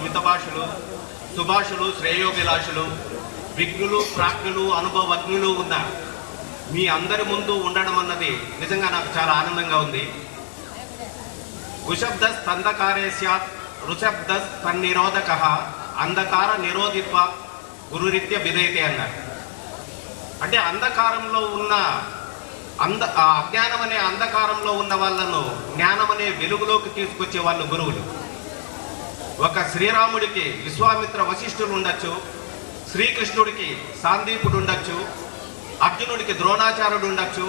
మితభాషులు, సుభాషులు, శ్రేయోభిలాషులు, విఘ్నులు, ప్రాజ్ఞులు, అనుభవజ్ఞులు ఉన్న మీ అందరి ముందు ఉండడం అన్నది నిజంగా నాకు చాలా ఆనందంగా ఉంది. కుశబ్ద స్కంధకారే స్యాత్ రుశబ్ద తన్నిరోధక అంధకార నిరోధిత్వ గురురీత్య విధేయతే అన్నారు. అంటే అంధకారంలో ఉన్న అజ్ఞానం అనే అంధకారంలో ఉన్న వాళ్ళను జ్ఞానం అనే వెలుగులోకి తీసుకొచ్చే వాళ్ళు గురువులు. ఒక శ్రీరాముడికి విశ్వామిత్ర వశిష్ఠుడు ఉండొచ్చు, శ్రీకృష్ణుడికి సాందీపుడు ఉండొచ్చు, అర్జునుడికి ద్రోణాచార్యుడు ఉండొచ్చు,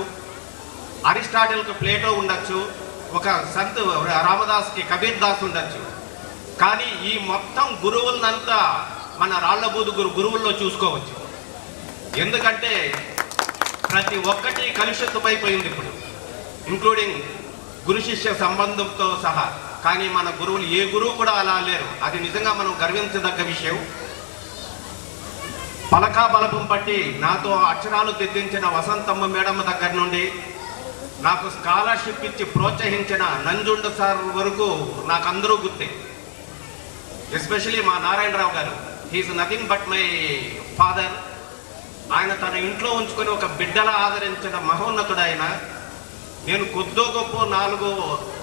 అరిస్టాటిల్కి ప్లేటో ఉండొచ్చు, ఒక సంత్ రామదాస్కి కబీర్ దాస్ ఉండొచ్చు. కానీ ఈ మొత్తం గురువులనంతా మన రాళ్లబూదు గురువుల్లో చూసుకోవచ్చు. ఎందుకంటే ప్రతి ఒక్కటి కలుషితమైపోయింది ఇప్పుడు, ఇంక్లూడింగ్ గురు శిష్య సంబంధంతో సహా. కానీ మన గురువులు ఏ గురువు కూడా అలా లేరు. అది నిజంగా మనం గర్వించదగ్గ విషయం. పలకా బలపం పట్టి నాతో అక్షరాలు దిద్దించిన వసంతమ్మ మేడం దగ్గర నుండి నాకు స్కాలర్షిప్ ఇచ్చి ప్రోత్సహించిన నంజుండ సార్ వరకు నాకు అందరూ గుర్తే. ఎస్పెషలీ మా నారాయణరావు గారు, he's nothing but my father. ఆయన తన ఇంట్లో ఉంచుకొని ఒక బిడ్డలా ఆదరించిన మహోన్నతుడు ఆయన. నేను కొద్దో గొప్ప 4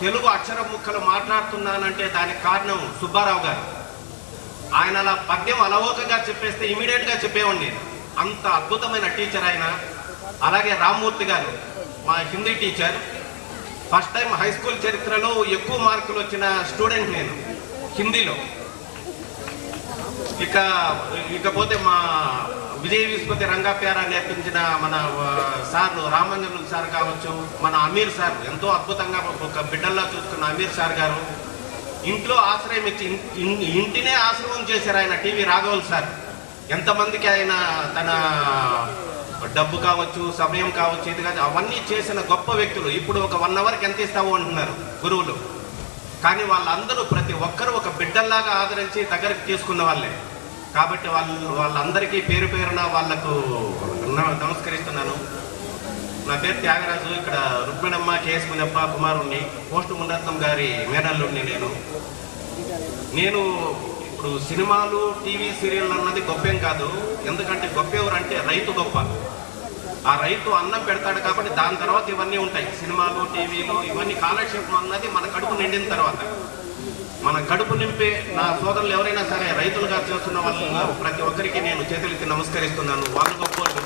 తెలుగు అక్షర ముక్కలు మాట్లాడుతున్నానంటే దానికి కారణం సుబ్బారావు గారు. ఆయన అలా పద్యం అలవోకగా చెప్పేస్తే ఇమీడియట్గా చెప్పేవాడిని నేను. అంత అద్భుతమైన టీచర్ ఆయన. అలాగే రామ్మూర్తి గారు మా Hindi teacher. First time high school చరిత్రలో ఎక్కువ మార్కులు వచ్చిన స్టూడెంట్ నేను హిందీలో. ఇకపోతే మా విజయ విస్పతి రంగాప్యారా నేర్పించిన మన సార్లు రామంజన్ సార్ కావచ్చు, మన అమీర్ సార్ ఎంతో అద్భుతంగా ఒక బిడ్డల్లా చూసుకున్న అమీర్ సార్ గారు ఇంట్లో ఆశ్రయం ఇచ్చి ఇంటినే ఆశ్రమం చేశారు ఆయన. టీవీ రాఘవల్ సార్ ఎంతమందికి ఆయన తన డబ్బు కావచ్చు, సమయం కావచ్చు, ఇది కావచ్చు అవన్నీ చేసిన గొప్ప వ్యక్తులు. ఇప్పుడు ఒక 1 అవర్కి ఎంత ఇస్తావు అంటున్నారు గురువులు, కానీ వాళ్ళందరూ ప్రతి ఒక్కరూ ఒక బిడ్డల్లాగా ఆదరించి దగ్గరికి తీసుకున్న వాళ్ళే. కాబట్టి వాళ్ళందరికీ పేరు పేరున వాళ్లకు నమస్కరిస్తున్నాను. నా పేరు త్యాగరాజు. ఇక్కడ రుక్మిణమ్మ కేఎస్ మునప్ప కుమారుణ్ణి, పోస్ట్ మునరత్నం గారి మేనల్లుడిని. నేను ఇప్పుడు సినిమాలు టీవీ సీరియల్ అన్నది గొప్పేం కాదు. ఎందుకంటే గొప్ప ఎవరంటే రైతు గొప్ప. ఆ రైతు అన్నం పెడతాడు కాబట్టి దాని తర్వాత ఇవన్నీ ఉంటాయి. సినిమాలు టీవీలు ఇవన్నీ కాలక్షేపం అన్నది మన కడుపు నిండిన తర్వాత. మన కడుపు నింపే నా సోదరులు ఎవరైనా సరే రైతులుగా చేస్తున్న వాళ్ళు ప్రతి ఒక్కరికి నేను చేతులకి నమస్కరిస్తున్నాను. వాళ్ళు గొప్పలు.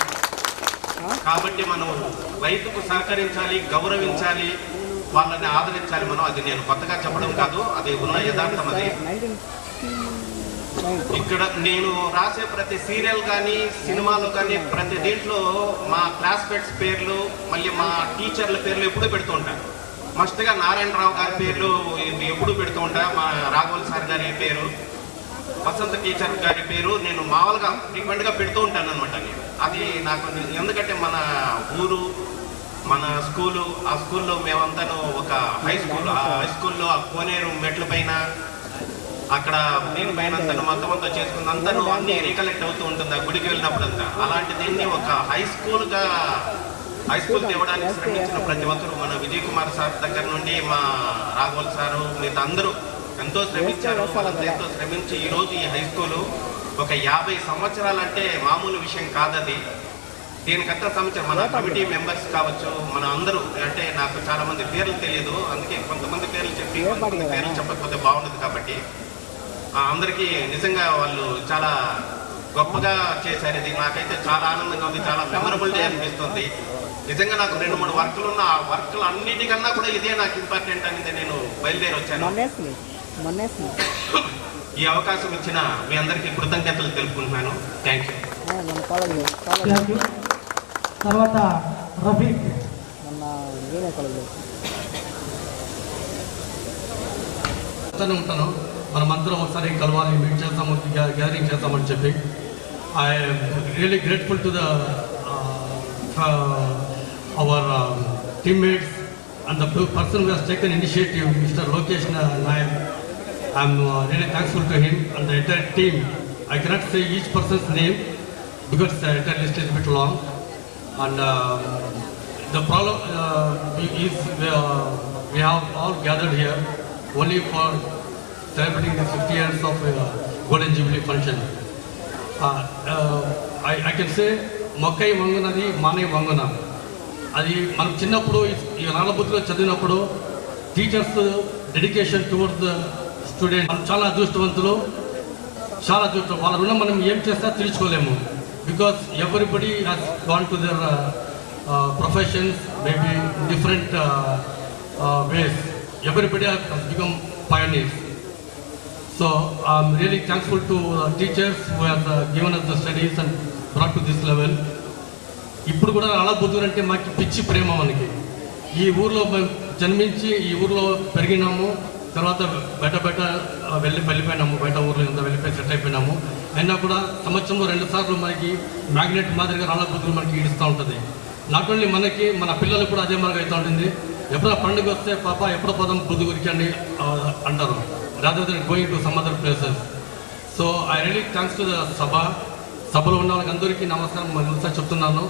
కాబట్టి మనం రైతుకు సహకరించాలి, గౌరవించాలి, వాళ్ళని ఆదరించాలి. మనం అది నేను కొత్తగా చెప్పడం కాదు, అది ఉన్న యథార్థం. అది ఇక్కడ నేను రాసే ప్రతి సీరియల్ కానీ సినిమాలో కానీ ప్రతి దీంట్లో మా క్లాస్మేట్స్ పేర్లు మళ్ళీ మా టీచర్ల పేర్లు ఎప్పుడూ పెడుతూ ఉంటాను. మస్ట్గా నారాయణరావు గారి పేర్లు ఎప్పుడు పెడుతూ ఉంటా, మా రాఘవల్ సార్ గారి పేరు, వసంత టీచర్ గారి పేరు నేను మామూలుగా ఫ్రీక్వెంట్గా పెడుతూ ఉంటాను అనమాట. నేను అది నాకు ఎందుకంటే మన ఊరు మన స్కూలు, ఆ స్కూల్లో మేమంతాను ఒక హై స్కూల్, ఆ హై స్కూల్లో ఆ కోనేరు మెట్ల పైన అక్కడ దీని పైన మొత్తం అంతా చేసుకున్నంతను అన్ని రీకలెక్ట్ అవుతూ ఉంటుంది ఆ గుడికి వెళ్ళినప్పుడంతా. అలాంటి దీన్ని ఒక హై స్కూల్ తేవడానికి శ్రమించిన ప్రతి ఒక్కరు మన విజయ్ కుమార్ సార్ దగ్గర నుండి మా రాఘవల్ సారు మిగతా అందరూ ఎంతో శ్రమించారు. వాళ్ళంతా ఎంతో శ్రమించి ఈరోజు ఈ హై స్కూలు ఒక 50 సంవత్సరాలంటే మామూలు విషయం కాదది. దీనికంతా సంవత్సరం మన కమిటీ మెంబర్స్ కావచ్చు, మన అందరూ అంటే నాకు చాలా మంది పేర్లు తెలియదు, అందుకే కొంతమంది పేర్లు చెప్పి కొంతమంది పేర్లు చెప్పకపోతే బాగుండదు. కాబట్టి అందరికీ నిజంగా వాళ్ళు చాలా గొప్పగా చేశారు. ఇది నాకైతే చాలా ఆనందంగా ఉంది, చాలా మెమరబుల్ డే అనిపిస్తుంది. నిజంగా నాకు 2-3 వర్కులు ఉన్న ఆ వర్కులు అన్నిటికన్నా కూడా ఇదే నాకు ఇంపార్టెంట్ అనేది నేను బయలుదేరి వచ్చాను. ఈ అవకాశం ఇచ్చిన మీ అందరికీ కృతజ్ఞతలు తెలుపుకుంటున్నాను. Thank you. తర్వాత రఫీక్ ఉంటాను. మనమందరం ఒకసారి కలవాలి, మీట్ చేస్తాము, గ్యాదరింగ్ చేస్తామని చెప్పి I'm really grateful to the our teammates and the person who has taken initiative, mister Lokesh Nayak. I'm really thankful to him and the entire team. I cannot say each person's name because the entire list is a bit long. And the problem is we have all gathered here only for celebrating the 50 years of Golden Jubilee function. I can say మొక్కై వంగునది మానే వంగున. అది మనం చిన్నప్పుడు ఈ నాలబుద్ధిలో చదివినప్పుడు teachers dedication towards the student చాలా అదృష్టవంతులు, చాలా అదృష్టం. వాళ్ళ రుణం మనం ఏం చేస్తా తీర్చుకోలేము. Because everybody has gone to their professions, maybe different ways. Everybody has become pioneers. So I'm really thankful to teachers who have given us the studies and brought to this level. ఇప్పుడు కూడా నాలబుద్ధులు అంటే మాకు పిచ్చి ప్రేమ. మనకి ఈ ఊర్లో జన్మించి ఈ ఊర్లో పెరిగినాము, తర్వాత బయట వెళ్ళిపోయినాము, బయట ఊర్లో అంతా వెళ్ళిపోయి సెట్ అయిపోయినాము. అయినా కూడా సంవత్సరంలో 2 సార్లు మనకి మ్యాగ్నెట్ మాదిరిగా రాళ్ళబుద్ధులు మనకి ఈడుస్తూ ఉంటుంది. నాట్ ఓన్లీ మనకి, మన పిల్లలకు కూడా అదే మార్గం అవుతూ ఉంటుంది. ఎప్పుడో పండుగ వస్తే పాప ఎప్పుడో పదం బుద్ధుగురికి అని అంటారు, rather than going to some other places. So I really thanks to the సభలో ఉన్న వాళ్ళకి అందరికీ నమస్కారం మరోసారి చెప్తున్నాను.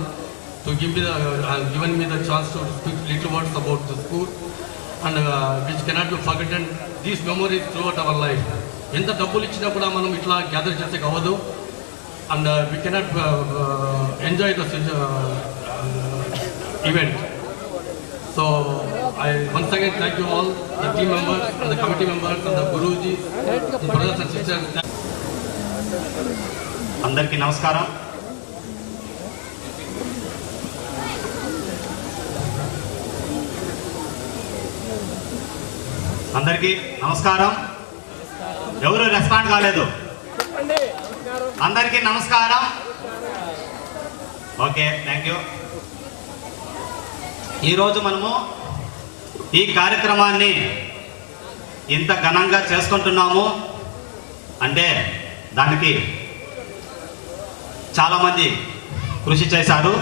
To given me the chance to speak little words about the school and which cannot be forgotten. These memories throughout our life. ఎంత డబ్బులు ఇచ్చినా కూడా మనం ఇట్లా గ్యాదర్ చేసే అవ్వదు. And we cannot enjoy the event. So I once again thank you all, the team members and the committee members and the Guruji, the brothers and sisters. అందరికీ నమస్కారం. అందరికీ నమస్కారం. ఎవరు రెస్పాండ్ కాలేదు? అందరికీ నమస్కారం. Okay, thank you. ఈరోజు మనము ఈ కార్యక్రమాన్ని ఇంత ఘనంగా చేసుకుంటున్నాము అంటే దానికి చాలామంది కృషి చేశారు.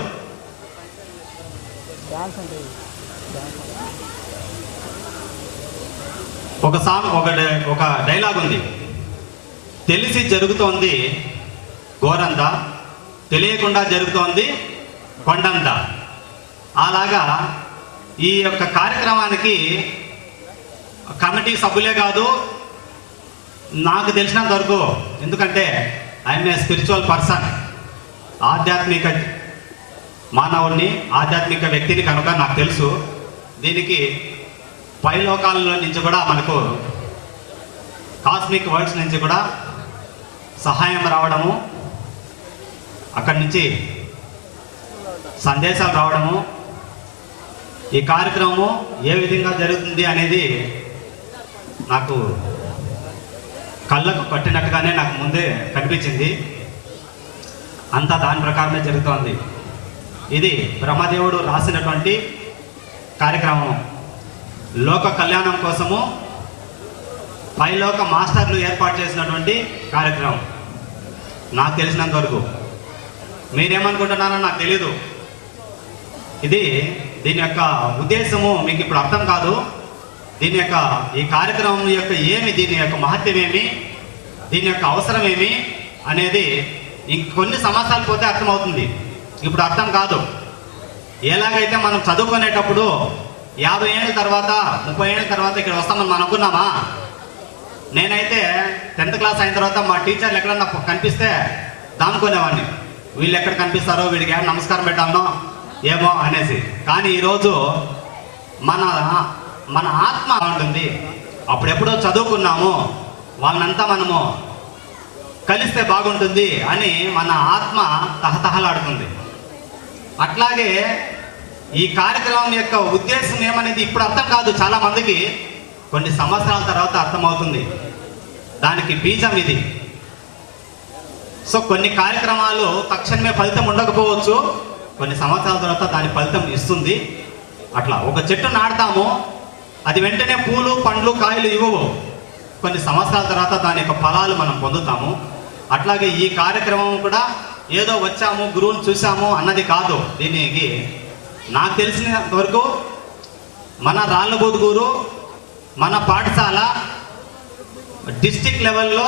ఒక డైలాగ్ ఉంది, తెలిసి జరుగుతోంది గోరంత, తెలియకుండా జరుగుతోంది కొండంత. అలాగా ఈ యొక్క కార్యక్రమానికి కమిటీ సభ్యులే కాదు, నాకు తెలిసినంత వరకు, ఎందుకంటే ఐఎమ్ ఏ స్పిరిచువల్ పర్సన్, ఆధ్యాత్మిక మానవుడిని, ఆధ్యాత్మిక వ్యక్తిని కనుక నాకు తెలుసు. దీనికి పైలోకాల నుంచి కూడా మనకు కాస్మిక్ వరల్డ్స్ నుంచి కూడా సహాయం రావడము, అక్కడి నుంచి సందేశాలు రావడము, ఈ కార్యక్రమం ఏ విధంగా జరుగుతుంది అనేది నాకు కళ్ళకు కట్టినట్టుగానే నాకు ముందే కనిపించింది. అంతా దాని ప్రకారమే జరుగుతోంది. ఇది బ్రహ్మదేవుడు రాసినటువంటి కార్యక్రమం. లోక కళ్యాణం కోసము పైలోక మాస్టర్లు ఏర్పాటు చేసినటువంటి కార్యక్రమం నాకు తెలిసినంత వరకు. మీరేమనుకుంటున్నారో నాకు తెలీదు. దీని యొక్క ఉద్దేశము మీకు ఇప్పుడు అర్థం కాదు. ఈ కార్యక్రమం యొక్క దీని యొక్క మహత్యం ఏమి, దీని యొక్క అవసరం ఏమి అనేది ఇంకొన్ని సంవత్సరాలు పోతే అర్థమవుతుంది. ఇప్పుడు అర్థం కాదు. ఎలాగైతే మనం చదువుకునేటప్పుడు 50 ఏళ్ళ తర్వాత 30 ఏళ్ళ తర్వాత ఇక్కడ వస్తామని మనం అనుకున్నామా? నేనైతే 10th క్లాస్ అయిన తర్వాత మా టీచర్లు ఎక్కడన్నా కనిపిస్తే దాముకునేవాడిని, వీళ్ళు ఎక్కడ కనిపిస్తారో, వీడికి ఏమైనా నమస్కారం పెట్టాలనో ఏమో అనేసి. కానీ ఈరోజు మన ఆత్మ ఉంటుంది. అప్పుడెప్పుడో చదువుకున్నాము, వాళ్ళనంతా మనము కలిస్తే బాగుంటుంది అని మన ఆత్మ తహతహలాడుతుంది. అట్లాగే ఈ కార్యక్రమం యొక్క ఉద్దేశం ఏమనేది ఇప్పుడు అర్థం కాదు చాలా మందికి, కొన్ని సంవత్సరాల తర్వాత అర్థమవుతుంది. దానికి బీజం ఇది. సో కొన్ని కార్యక్రమాలు తక్షణమే ఫలితం ఉండకపోవచ్చు, కొన్ని సంవత్సరాల తర్వాత దాని ఫలితం ఇస్తుంది. అట్లా ఒక చెట్టు నాటుతాము, అది వెంటనే పూలు పండ్లు కాయలు ఇవ్వవు, కొన్ని సంవత్సరాల తర్వాత దాని యొక్క ఫలాలు మనం పొందుతాము. అట్లాగే ఈ కార్యక్రమం కూడా ఏదో వచ్చాము గురువుని చూసాము అన్నది కాదు. దీనికి నాకు తెలిసినంత వరకు మన రాళ్ళబోదుగూరు, మన పాఠశాల డిస్ట్రిక్ట్ లెవెల్లో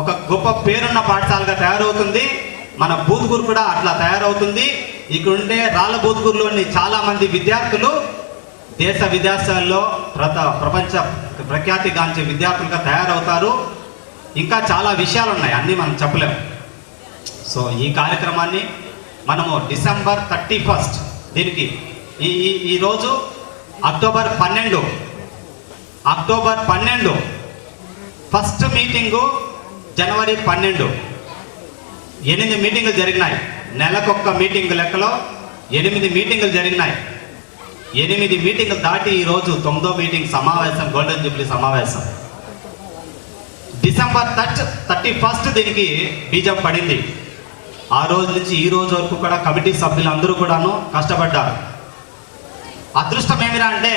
ఒక గొప్ప పేరున్న పాఠశాలగా తయారవుతుంది. మన బూదుగూరు కూడా అట్లా తయారవుతుంది. ఇక్కడుండే రాళ్ళబోదుగూరులోని చాలామంది విద్యార్థులు దేశ విదేశాల్లో ప్రపంచ ప్రఖ్యాతిగాంచే విద్యార్థులుగా తయారవుతారు. ఇంకా చాలా విషయాలు ఉన్నాయి, అన్నీ మనం చెప్పలేము. సో ఈ కార్యక్రమాన్ని మనము December 31 దీనికి ఈరోజు అక్టోబర్ 12 ఫస్ట్ మీటింగు జనవరి 12 8 మీటింగులు జరిగినాయి. నెలకొక్క మీటింగు లెక్కలో 8 మీటింగులు జరిగినాయి. 8 మీటింగులు దాటి ఈరోజు 9వ మీటింగ్ సమావేశం, గోల్డెన్ జూబ్లీ సమావేశం. December 31 దీనికి బీజం పడింది. ఆ రోజు నుంచి ఈ రోజు వరకు కూడా కమిటీ సభ్యులందరూ కూడాను కష్టపడ్డారు. అదృష్టం ఏమిరా అంటే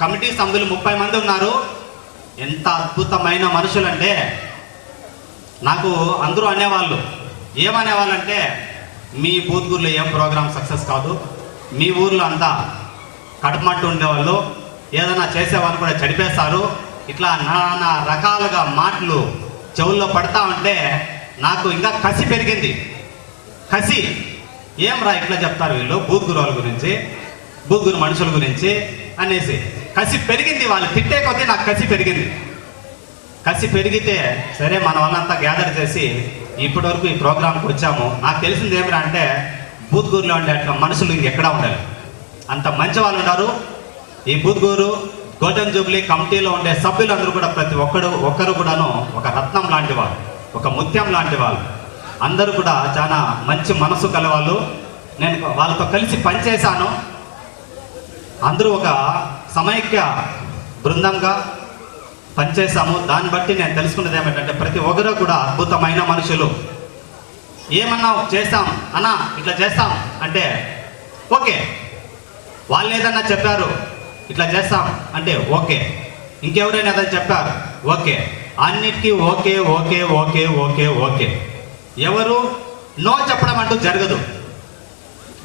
కమిటీ సభ్యులు 30 మంది ఉన్నారు. ఎంత అద్భుతమైన మనుషులంటే, నాకు అందరూ అనేవాళ్ళు, ఏమనేవాళ్ళంటే మీ బూద్గూరులో ఏం ప్రోగ్రామ్ సక్సెస్ కాదు, మీ ఊర్లో అంతా కడుపుమంటూ ఉండేవాళ్ళు, ఏదైనా చేసేవాళ్ళు కూడా చెడిపేస్తారు, ఇట్లా నానా రకాలుగా మాటలు చెవుల్లో పడతా ఉంటే నాకు ఇంకా కసి పెరిగింది. కసి, ఏం రా ఇట్లా చెప్తారు వీళ్ళు బూద్గూరు వాళ్ళ గురించి, బూద్గూరు మనుషుల గురించి అనేసి కసి పెరిగింది. వాళ్ళు తిట్టే కొద్దీ నాకు కసి పెరిగింది. కసి పెరిగితే సరే మన వాళ్ళంతా గ్యాదర్ చేసి ఇప్పటి వరకు ఈ ప్రోగ్రాంకి వచ్చాము. నాకు తెలిసింది ఏమిరా అంటే బూద్గూరులో ఉండే అట్లా మనుషులు ఇంకెక్కడా ఉండాలి, అంత మంచి వాళ్ళు ఉన్నారు. ఈ బూద్గూరు గోల్డెన్ జూబ్లీ కమిటీలో ఉండే సభ్యులందరూ కూడా ప్రతి ఒక్కరు కూడాను ఒక రత్నం లాంటి వాళ్ళు, ఒక ముత్యం లాంటి వాళ్ళు. అందరూ కూడా చాలా మంచి మనసు కలవాళ్ళు. నేను వాళ్ళతో కలిసి పనిచేశాను. అందరూ ఒక సమైక్య బృందంగా పనిచేసాము. దాన్ని బట్టి నేను తెలుసుకున్నది ఏమిటంటే ప్రతి ఒక్కరు కూడా అద్భుతమైన మనుషులు. ఏమన్నా చేస్తాం అన్నా ఇట్లా చేస్తాం అంటే ఓకే, వాళ్ళు ఏదన్నా చెప్పారు ఇట్లా చేస్తాం అంటే ఓకే, ఇంకెవరైనా ఏదైనా చెప్పారు ఓకే, అన్నిటికీ okay okay okay okay okay. ఎవరు నో చెప్పడం అంటూ జరగదు.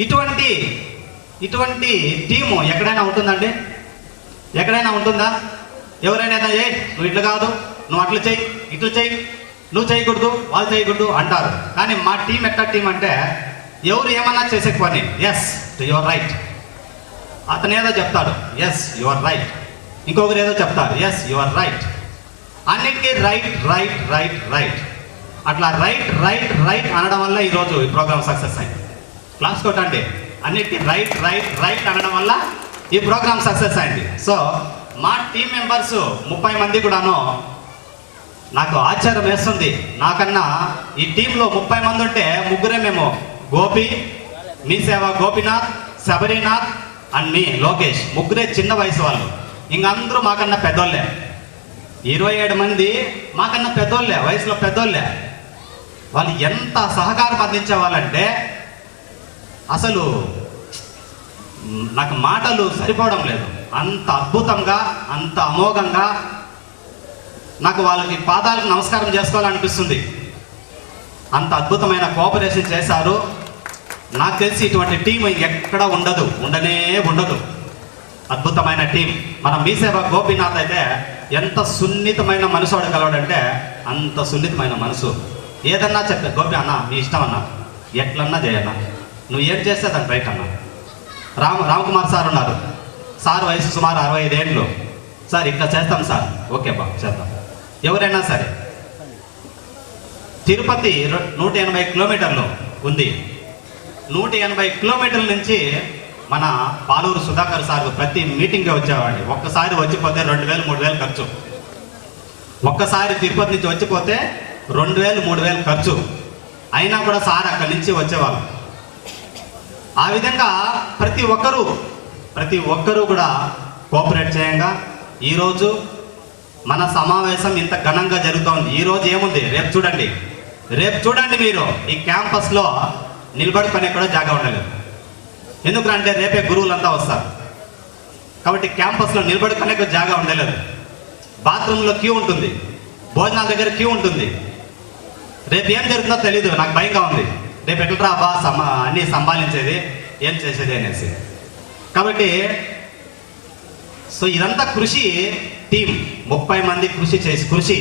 ఇటువంటి టీము ఎక్కడైనా ఉంటుందండి? ఎక్కడైనా ఉంటుందా? ఎవరైనా ఏ నువ్వు ఇట్లా కాదు, నువ్వు అట్లా చెయ్యి, ఇట్లా చెయ్యి, నువ్వు చేయకూడదు, వాళ్ళు చేయకూడదు అంటారు. కానీ మా టీం ఎట్లా టీం అంటే ఎవరు ఏమన్నా చేసే పని ఎస్ యువర్ రైట్, అతను ఏదో చెప్తాడు ఎస్ యువర్ రైట్, ఇంకొకరు ఏదో చెప్తారు ఎస్ యువర్ రైట్, అన్నిటికీ రైట్ రైట్ రైట్ రైట్. అట్లా రైట్ రైట్ రైట్ అనడం వల్ల ఈరోజు ఈ ప్రోగ్రామ్ సక్సెస్ అయింది. క్లాస్ కొట్టండి. అన్నిటికీ రైట్ రైట్ రైట్ అనడం వల్ల ఈ ప్రోగ్రామ్ సక్సెస్ అయింది. సో మా టీం మెంబర్స్ 30 మంది కూడాను నాకు ఆశ్చర్యం వేస్తుంది. నాకన్నా ఈ టీంలో 30 మంది ఉంటే ముగ్గురే మేము, గోపి, మీ సేవ గోపినాథ్, శబరీనాథ్ అండ్ మీ లోకేష్, ముగ్గురే చిన్న వయసు వాళ్ళు. ఇంకందరూ మాకన్నా పెద్దోళ్ళే. 27 మంది మాకన్నా పెద్దోళ్ళే, వయసులో పెద్దోళ్ళే. వాళ్ళు ఎంత సహకారం అందించే వాళ్ళంటే అసలు నాకు మాటలు సరిపోవడం లేదు. అంత అద్భుతంగా, అంత అమోఘంగా నాకు వాళ్ళకి పాదాలకు నమస్కారం చేసుకోవాలనిపిస్తుంది. అంత అద్భుతమైన కోఆపరేషన్ చేశారు. నాకు తెలిసి ఇటువంటి టీం ఎక్కడ ఉండదు, ఉండదు. అద్భుతమైన టీం. మన మీ సేవ గోపీనాథ్ అయితే ఎంత సున్నితమైన మనసు కలవాడంటే అంత సున్నితమైన మనసు. ఏదన్నా చెప్పే గోపి అన్న మీ ఇష్టం అన్న, ఎట్లన్నా చేయన్నా, నువ్వు ఏం చేస్తే దాన్ని రైట్ అన్న. రామకుమార్ సార్ ఉన్నారు. సార్ వయసు సుమారు 65 ఏళ్ళు. సార్ ఇట్లా చేస్తాం సార్, ఓకే బా చేద్దాం. ఎవరైనా సరే తిరుపతి 180 కిలోమీటర్లు ఉంది. 180 కిలోమీటర్ల నుంచి మన పాలూరు సుధాకర్ సార్ ప్రతి మీటింగ్కి వచ్చేవాడి. ఒక్కసారి వచ్చిపోతే 2000 3000 ఖర్చు. ఒక్కసారి తిరుపతి నుంచి వచ్చిపోతే 2000 3000 ఖర్చు. అయినా కూడా సార్ అక్కడి నుంచి వచ్చేవాళ్ళు. ఆ విధంగా ప్రతి ఒక్కరూ కూడా కోఆపరేట్ చేయంగా ఈరోజు మన సమావేశం ఇంత ఘనంగా జరుగుతోంది. ఈరోజు ఏముంది, రేపు చూడండి మీరు ఈ క్యాంపస్లో నిలబడుకునే కూడా జాగా ఉండలేదు. ఎందుకంటే రేపే గురువులంతా వస్తారు కాబట్టి క్యాంపస్లో నిలబడుకునే జాగా ఉండలేదు. బాత్రూంలో క్యూ ఉంటుంది, భోజనాల దగ్గర క్యూ ఉంటుంది. రేపు ఏం జరుగుతుందో తెలీదు, నాకు భయంగా ఉంది. రేపు ఎట్లా బా అన్నీ సంభాలించేది, ఏం చేసేది అనేసి. కాబట్టి సో ఇదంతా కృషి టీం 30 మంది కృషి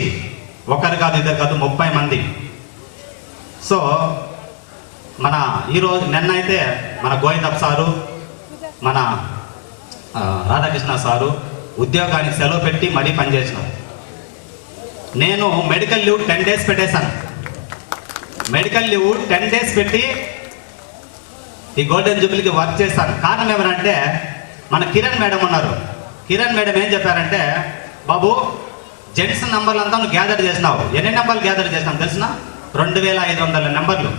ఒకరు కాదు ఇద్దరు కాదు 30 మంది. సో మన ఈరోజు నిన్నైతే మన గోవిందప్ప సారు, మన రాధాకృష్ణ సారు ఉద్యోగానికి సెలవు పెట్టి మరీ పనిచేసినారు. నేను మెడికల్ లీవ్ 10 days పెట్టేశాను. మెడికల్ లీవ్ 10 days పెట్టి ఈ గోల్డెన్ జూబ్లీకి వర్క్ చేశాను. కారణం ఏమనంటే మన కిరణ్ మేడం ఉన్నారు. కిరణ్ మేడం ఏం చెప్పారంటే, బాబు జెంట్స్ నంబర్లు అంతా నువ్వు గ్యాదర్ చేసినావు. ఎన్ని నెంబర్లు గ్యాదర్ చేసినావు తెలిసిన? 2500 నెంబర్లు,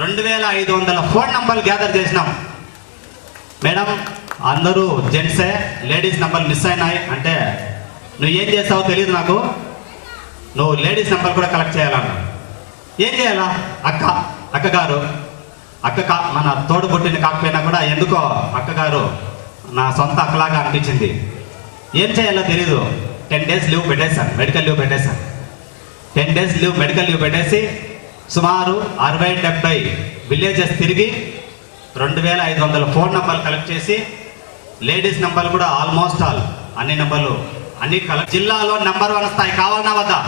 2500 ఫోన్ నెంబర్లు గ్యాదర్ చేసినాం. మేడం అందరూ జెంట్సే, లేడీస్ నెంబర్లు మిస్ అయినాయి అంటే నువ్వు ఏం చేస్తావో తెలియదు నాకు, నువ్వు లేడీస్ నెంబర్ కూడా కలెక్ట్ చేయాలన్నా. ఏం చేయాలా అక్కగారు మన తోడు పుట్టిన కాకపోయినా కూడా ఎందుకో అక్కగారు నా సొంత అక్కలాగా అనిపించింది. ఏం చేయాలో తెలీదు. 10 days లీవ్ పెట్టేశాను, మెడికల్ లీవ్ పెట్టేశాను. 10 days మెడికల్ లీవ్ పెట్టేసి సుమారు 60-70 విలేజెస్ తిరిగి 2500 ఫోన్ నెంబర్లు కలెక్ట్ చేసి లేడీస్ నెంబర్లు కూడా ఆల్మోస్ట్ అన్ని నెంబర్లు అన్ని కలెక్ట్. జిల్లాలో నెంబర్ 1 స్థాయి కావాలన్నా వద్దా?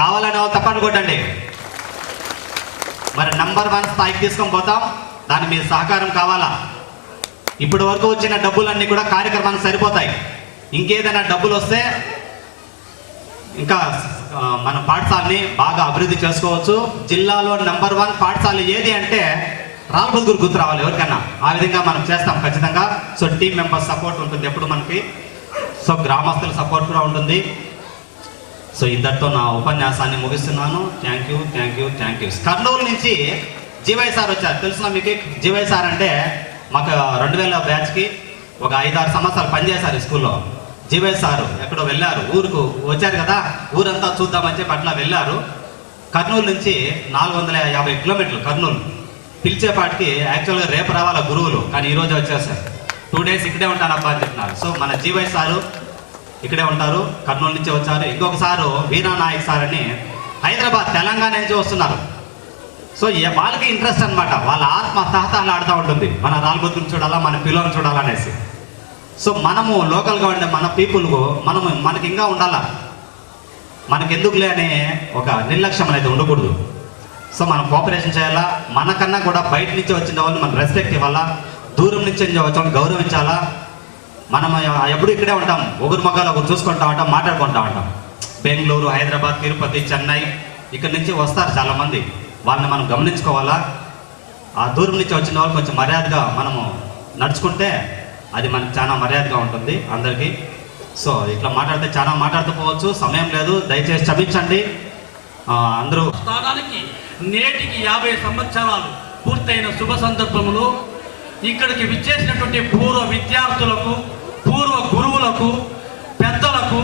కావాలని వాళ్ళు తప్పని కొట్టండి. మరి నెంబర్ 1 స్థాయికి తీసుకొని పోతాం, దాని మీద సహకారం కావాలా? ఇప్పటి వరకు వచ్చిన డబ్బులన్నీ కూడా కార్యక్రమానికి సరిపోతాయి. ఇంకేదైనా డబ్బులు వస్తే ఇంకా మన పాఠశాలని బాగా అభివృద్ధి చేసుకోవచ్చు. జిల్లాలో నెంబర్ 1 పాఠశాల ఏది అంటే రాల్బుద్గురు గుర్తు రావాలి ఎవరికైనా. ఆ విధంగా మనం చేస్తాం ఖచ్చితంగా. సో టీం మెంబర్స్ సపోర్ట్ ఉంటుంది ఎప్పుడు మనకి. సో గ్రామస్తుల సపోర్ట్ కూడా ఉంటుంది. సో ఇద్దరితో నా ఉపన్యాసాన్ని ముగిస్తున్నాను. Thank you. కర్నూలు నుంచి జీవై సార్ వచ్చారు. తెలుసునా మీకు? జీవై సార్ అంటే మాకు 2000 బ్యాచ్కి ఒక 5-6 సంవత్సరాలు పనిచేశారు ఈ స్కూల్లో. జీవై సారు ఎక్కడో వెళ్ళారు, ఊరుకు వచ్చారు కదా, ఊరంతా చూద్దామని చెప్పి అట్లా వెళ్ళారు. కర్నూలు నుంచి 450 కిలోమీటర్లు కర్నూలు. పిలిచేపాటికి యాక్చువల్గా రేపు రావాల గురువులు, కానీ ఈరోజు వచ్చేసారు. 2 డేస్ ఇక్కడే ఉంటానబ్బా అని చెప్తున్నారు. సో మన జీవై సారు ఇక్కడే ఉంటారు, కర్నూలు నుంచి వచ్చారు. ఇంకొక సారు వీరానాయక్ సార్ అని హైదరాబాద్ తెలంగాణ నుంచి వస్తున్నారు. సో వాళ్ళకి ఇంట్రెస్ట్ అనమాట, వాళ్ళ ఆత్మ తహతహలాడుతూ ఉంటుంది, మన రాళ్ళబుద్ధిని చూడాలా, మన పిల్లలను చూడాలనేసి. సో మనము లోకల్గా ఉండే మన పీపుల్కు మనకి ఇంకా ఉండాలా, మనకెందుకులే అనే ఒక నిర్లక్ష్యం అనేది ఉండకూడదు. సో మనం కోఆపరేషన్ చేయాలా, మనకన్నా కూడా బయట నుంచి వచ్చిన వాళ్ళు మనం రెస్పెక్ట్ ఇవ్వాలా, దూరం నుంచి వచ్చిన వాళ్ళని గౌరవించాలా. మనం ఎప్పుడు ఇక్కడే ఉంటాం, ఒకరి మొక్కలు ఒకరు చూసుకుంటా ఉంటాం, మాట్లాడుకుంటా ఉంటాం. బెంగళూరు, హైదరాబాద్, తిరుపతి, చెన్నై ఇక్కడి నుంచి వస్తారు చాలామంది, వాళ్ళని మనం గమనించుకోవాలా. ఆ దూరం నుంచి వచ్చిన వాళ్ళు కొంచెం మర్యాదగా మనము నడుచుకుంటే అది మనకు చాలా మర్యాదగా ఉంటుంది అందరికీ. సో ఇట్లా మాట్లాడితే చాలా మాట్లాడుతూ పోవచ్చు, సమయం లేదు, దయచేసి క్షమించండి అందరూ. స్థానానికి నేటికి 50 సంవత్సరాలు పూర్తయిన శుభ సందర్భంలో ఇక్కడికి విచ్చేసినటువంటి పూర్వ విద్యార్థులకు, పూర్వ గురువులకు, పెద్దలకు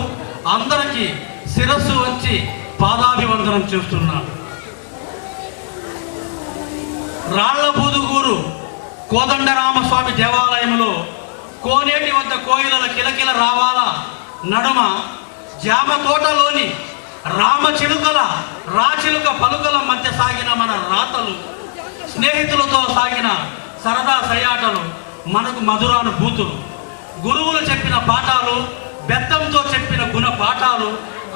అందరికీ శిరస్సు వంచి పాదాభివందనం చేస్తున్నాను. రాళ్లబూదుగూరు కోదండరామస్వామి దేవాలయంలో కోనేటి వద్ద కోయిలల కిలకిల రావాల నడుమ జామ తోటలోని రామచిలుకల రాచిలుక పలుకల మధ్య సాగిన మన రాతలు, స్నేహితులతో సాగిన సరదా సయాటలు మనకు మధురానుభూతులు. గురువులు చెప్పిన పాఠాలు, బెత్తంతో చెప్పిన గుణ పాఠాలు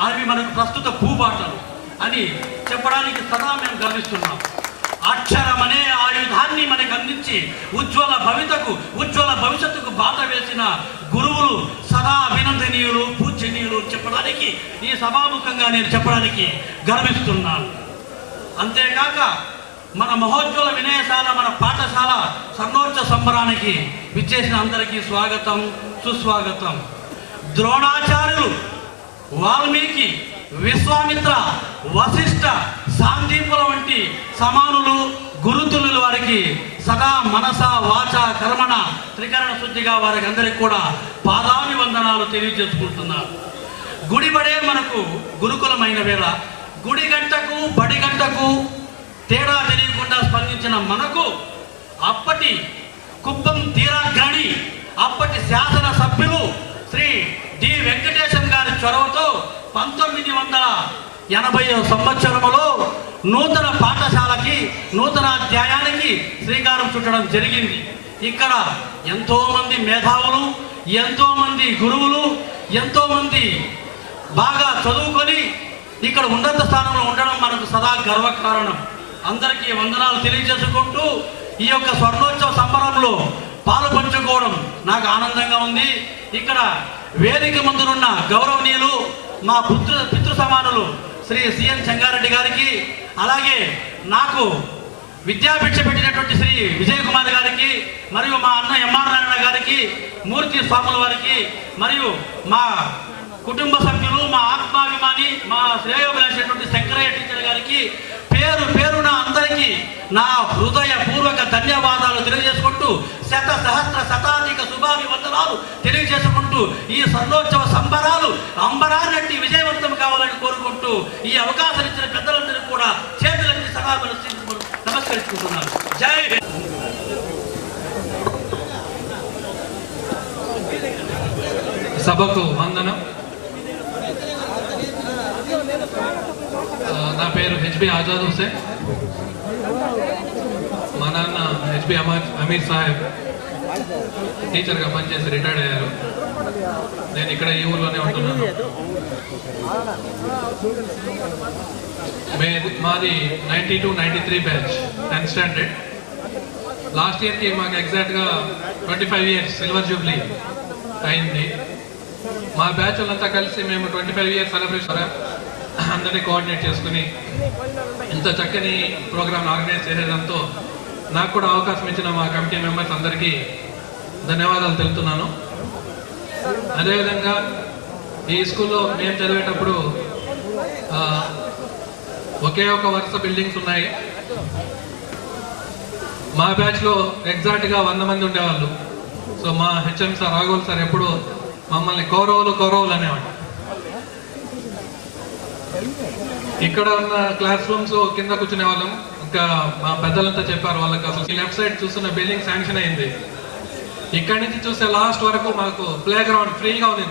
అవి మనకు ప్రస్తుత భూపాఠాలు అని చెప్పడానికి సదా మేము గర్విస్తున్నాం. అక్షరం అనే ఆయుధాన్ని మనకు అందించి ఉజ్వల భవిష్యత్తుకు బాట వేసిన గురువులు సదా అభినందనీయులు, పూజనీయులు చెప్పడానికి ఈ సభాముఖంగా నేను చెప్పడానికి గర్విస్తున్నాను. అంతేకాక మన మహోజ్వల వినయశాల, మన పాఠశాల స్వర్ణోత్సవ సంబరానికి విచ్చేసిన అందరికీ స్వాగతం, సుస్వాగతం. ద్రోణాచార్యులు, వాల్మీకి, విశ్వామిత్ర, వశిష్ఠ, సాందీపుల వంటి సమానులు, గురుతులు వారికి సదా మనస వాచ కర్మణ త్రికరణ శుద్ధిగా వారికి అందరికి కూడా పాదాభివందనాలు తెలియజేసుకుంటున్నారు. గుడిబడే మనకు గురుకులమైన వేళ గుడి గంటకు బడి గంటకు తేడా తెలియకుండా స్పందించిన మనకు అప్పటి కుప్పం తీరాగ్రణి, అప్పటి శాసన సభ్యులు శ్రీ డి వెంకటేశం గారి చొరవతో 1980 సంవత్సరంలో నూతన పాఠశాలకి, నూతన అధ్యాయానికి శ్రీకారం చుట్టడం జరిగింది. ఇక్కడ ఎంతో మంది మేధావులు, ఎంతో మంది గురువులు, ఎంతో మంది బాగా చదువుకొని ఇక్కడ ఉన్నత స్థానంలో ఉండడం మనకు సదా గర్వకారణం. అందరికీ వందనాలు తెలియజేసుకుంటూ ఈ యొక్క స్వర్ణోత్సవ సంబరంలో పాలు పంచుకోవడం నాకు ఆనందంగా ఉంది. ఇక్కడ వేదిక ముందునున్న గౌరవనీయులు మా పితృ సమానులు శ్రీ సిఎన్ చెంగారెడ్డి గారికి, అలాగే నాకు విద్యాభిక్ష పెట్టినటువంటి శ్రీ విజయ్ కుమార్ గారికి, మరియు మా అన్న ఎంఆర్ నారాయణ గారికి, మూర్తి స్వాముల వారికి, మరియు మా కుటుంబ సభ్యులు, మా ఆత్మాభిమాని, మా శ్రేయోభిలాషటువంటి శంకరయ్య టీచర్ గారికి పేరు పేరున అందరికీ నా హృదయపూర్వక ధన్యవాదాలు తెలియజేసుకుంటూ శతాధిక శుభాభివందనాలు తెలియజేసుకుంటూ ఈ స్వర్ణోత్సవ సంబరాలు అంబరాన్నట్టి విజయవంతం కావాలని కోరుకుంటూ ఈ అవకాశం ఇచ్చిన పెద్దలందరూ కూడా చేతులెత్తి నమస్కరించుకుంటున్నాను. జై హింద్. సభకు వందనం. నా పేరు హెచ్బి ఆజాద్ హుసేన్. మా నాన్న హెచ్బి అమీర్ సాహెబ్ టీచర్గా పనిచేసి రిటైర్డ్ అయ్యారు. నేను ఇక్కడ ఈ ఊర్లోనే ఉంటున్నాను. మాది 92-93 బ్యాచ్, 10th స్టాండర్డ్. లాస్ట్ ఇయర్కి మాకు ఎగ్జాక్ట్గా 25 ఇయర్స్ సిల్వర్ జూబ్లీ అయింది. మా బ్యాచ్ వాళ్ళంతా కలిసి మేము 25 ఇయర్స్ సెలబ్రేషన్ అందరినీ కోఆర్డినేట్ చేసుకుని ఇంత చక్కని ప్రోగ్రామ్ ఆర్గనైజ్ చేసేదంతో నాకు కూడా అవకాశం ఇచ్చిన మా కమిటీ మెంబర్స్ అందరికీ ధన్యవాదాలు తెలుపుతున్నాను. అదేవిధంగా ఈ స్కూల్లో మేము చదివేటప్పుడు ఒకే ఒక వరుస బిల్డింగ్స్ ఉన్నాయి. మా బ్యాచ్లో ఎగ్జాక్ట్గా 100 మంది ఉండేవాళ్ళు. సో మా హెచ్ఎం సార్ రాఘోల్ సార్ ఎప్పుడు మమ్మల్ని కౌరవులు అనేవాడు. ఇక్కడ ఉన్న క్లాస్ రూమ్స్ కింద కూర్చునే వాళ్ళం. ఇంకా మా పెద్దలంతా చెప్పారు వాళ్ళకి అసలు ఈ లెఫ్ట్ సైడ్ చూస్తున్న బిల్డింగ్ శాంక్షన్ అయింది. ఇక్కడి నుంచి చూస్తే లాస్ట్ వరకు మాకు ప్లే గ్రౌండ్ ఫ్రీగా ఉంది.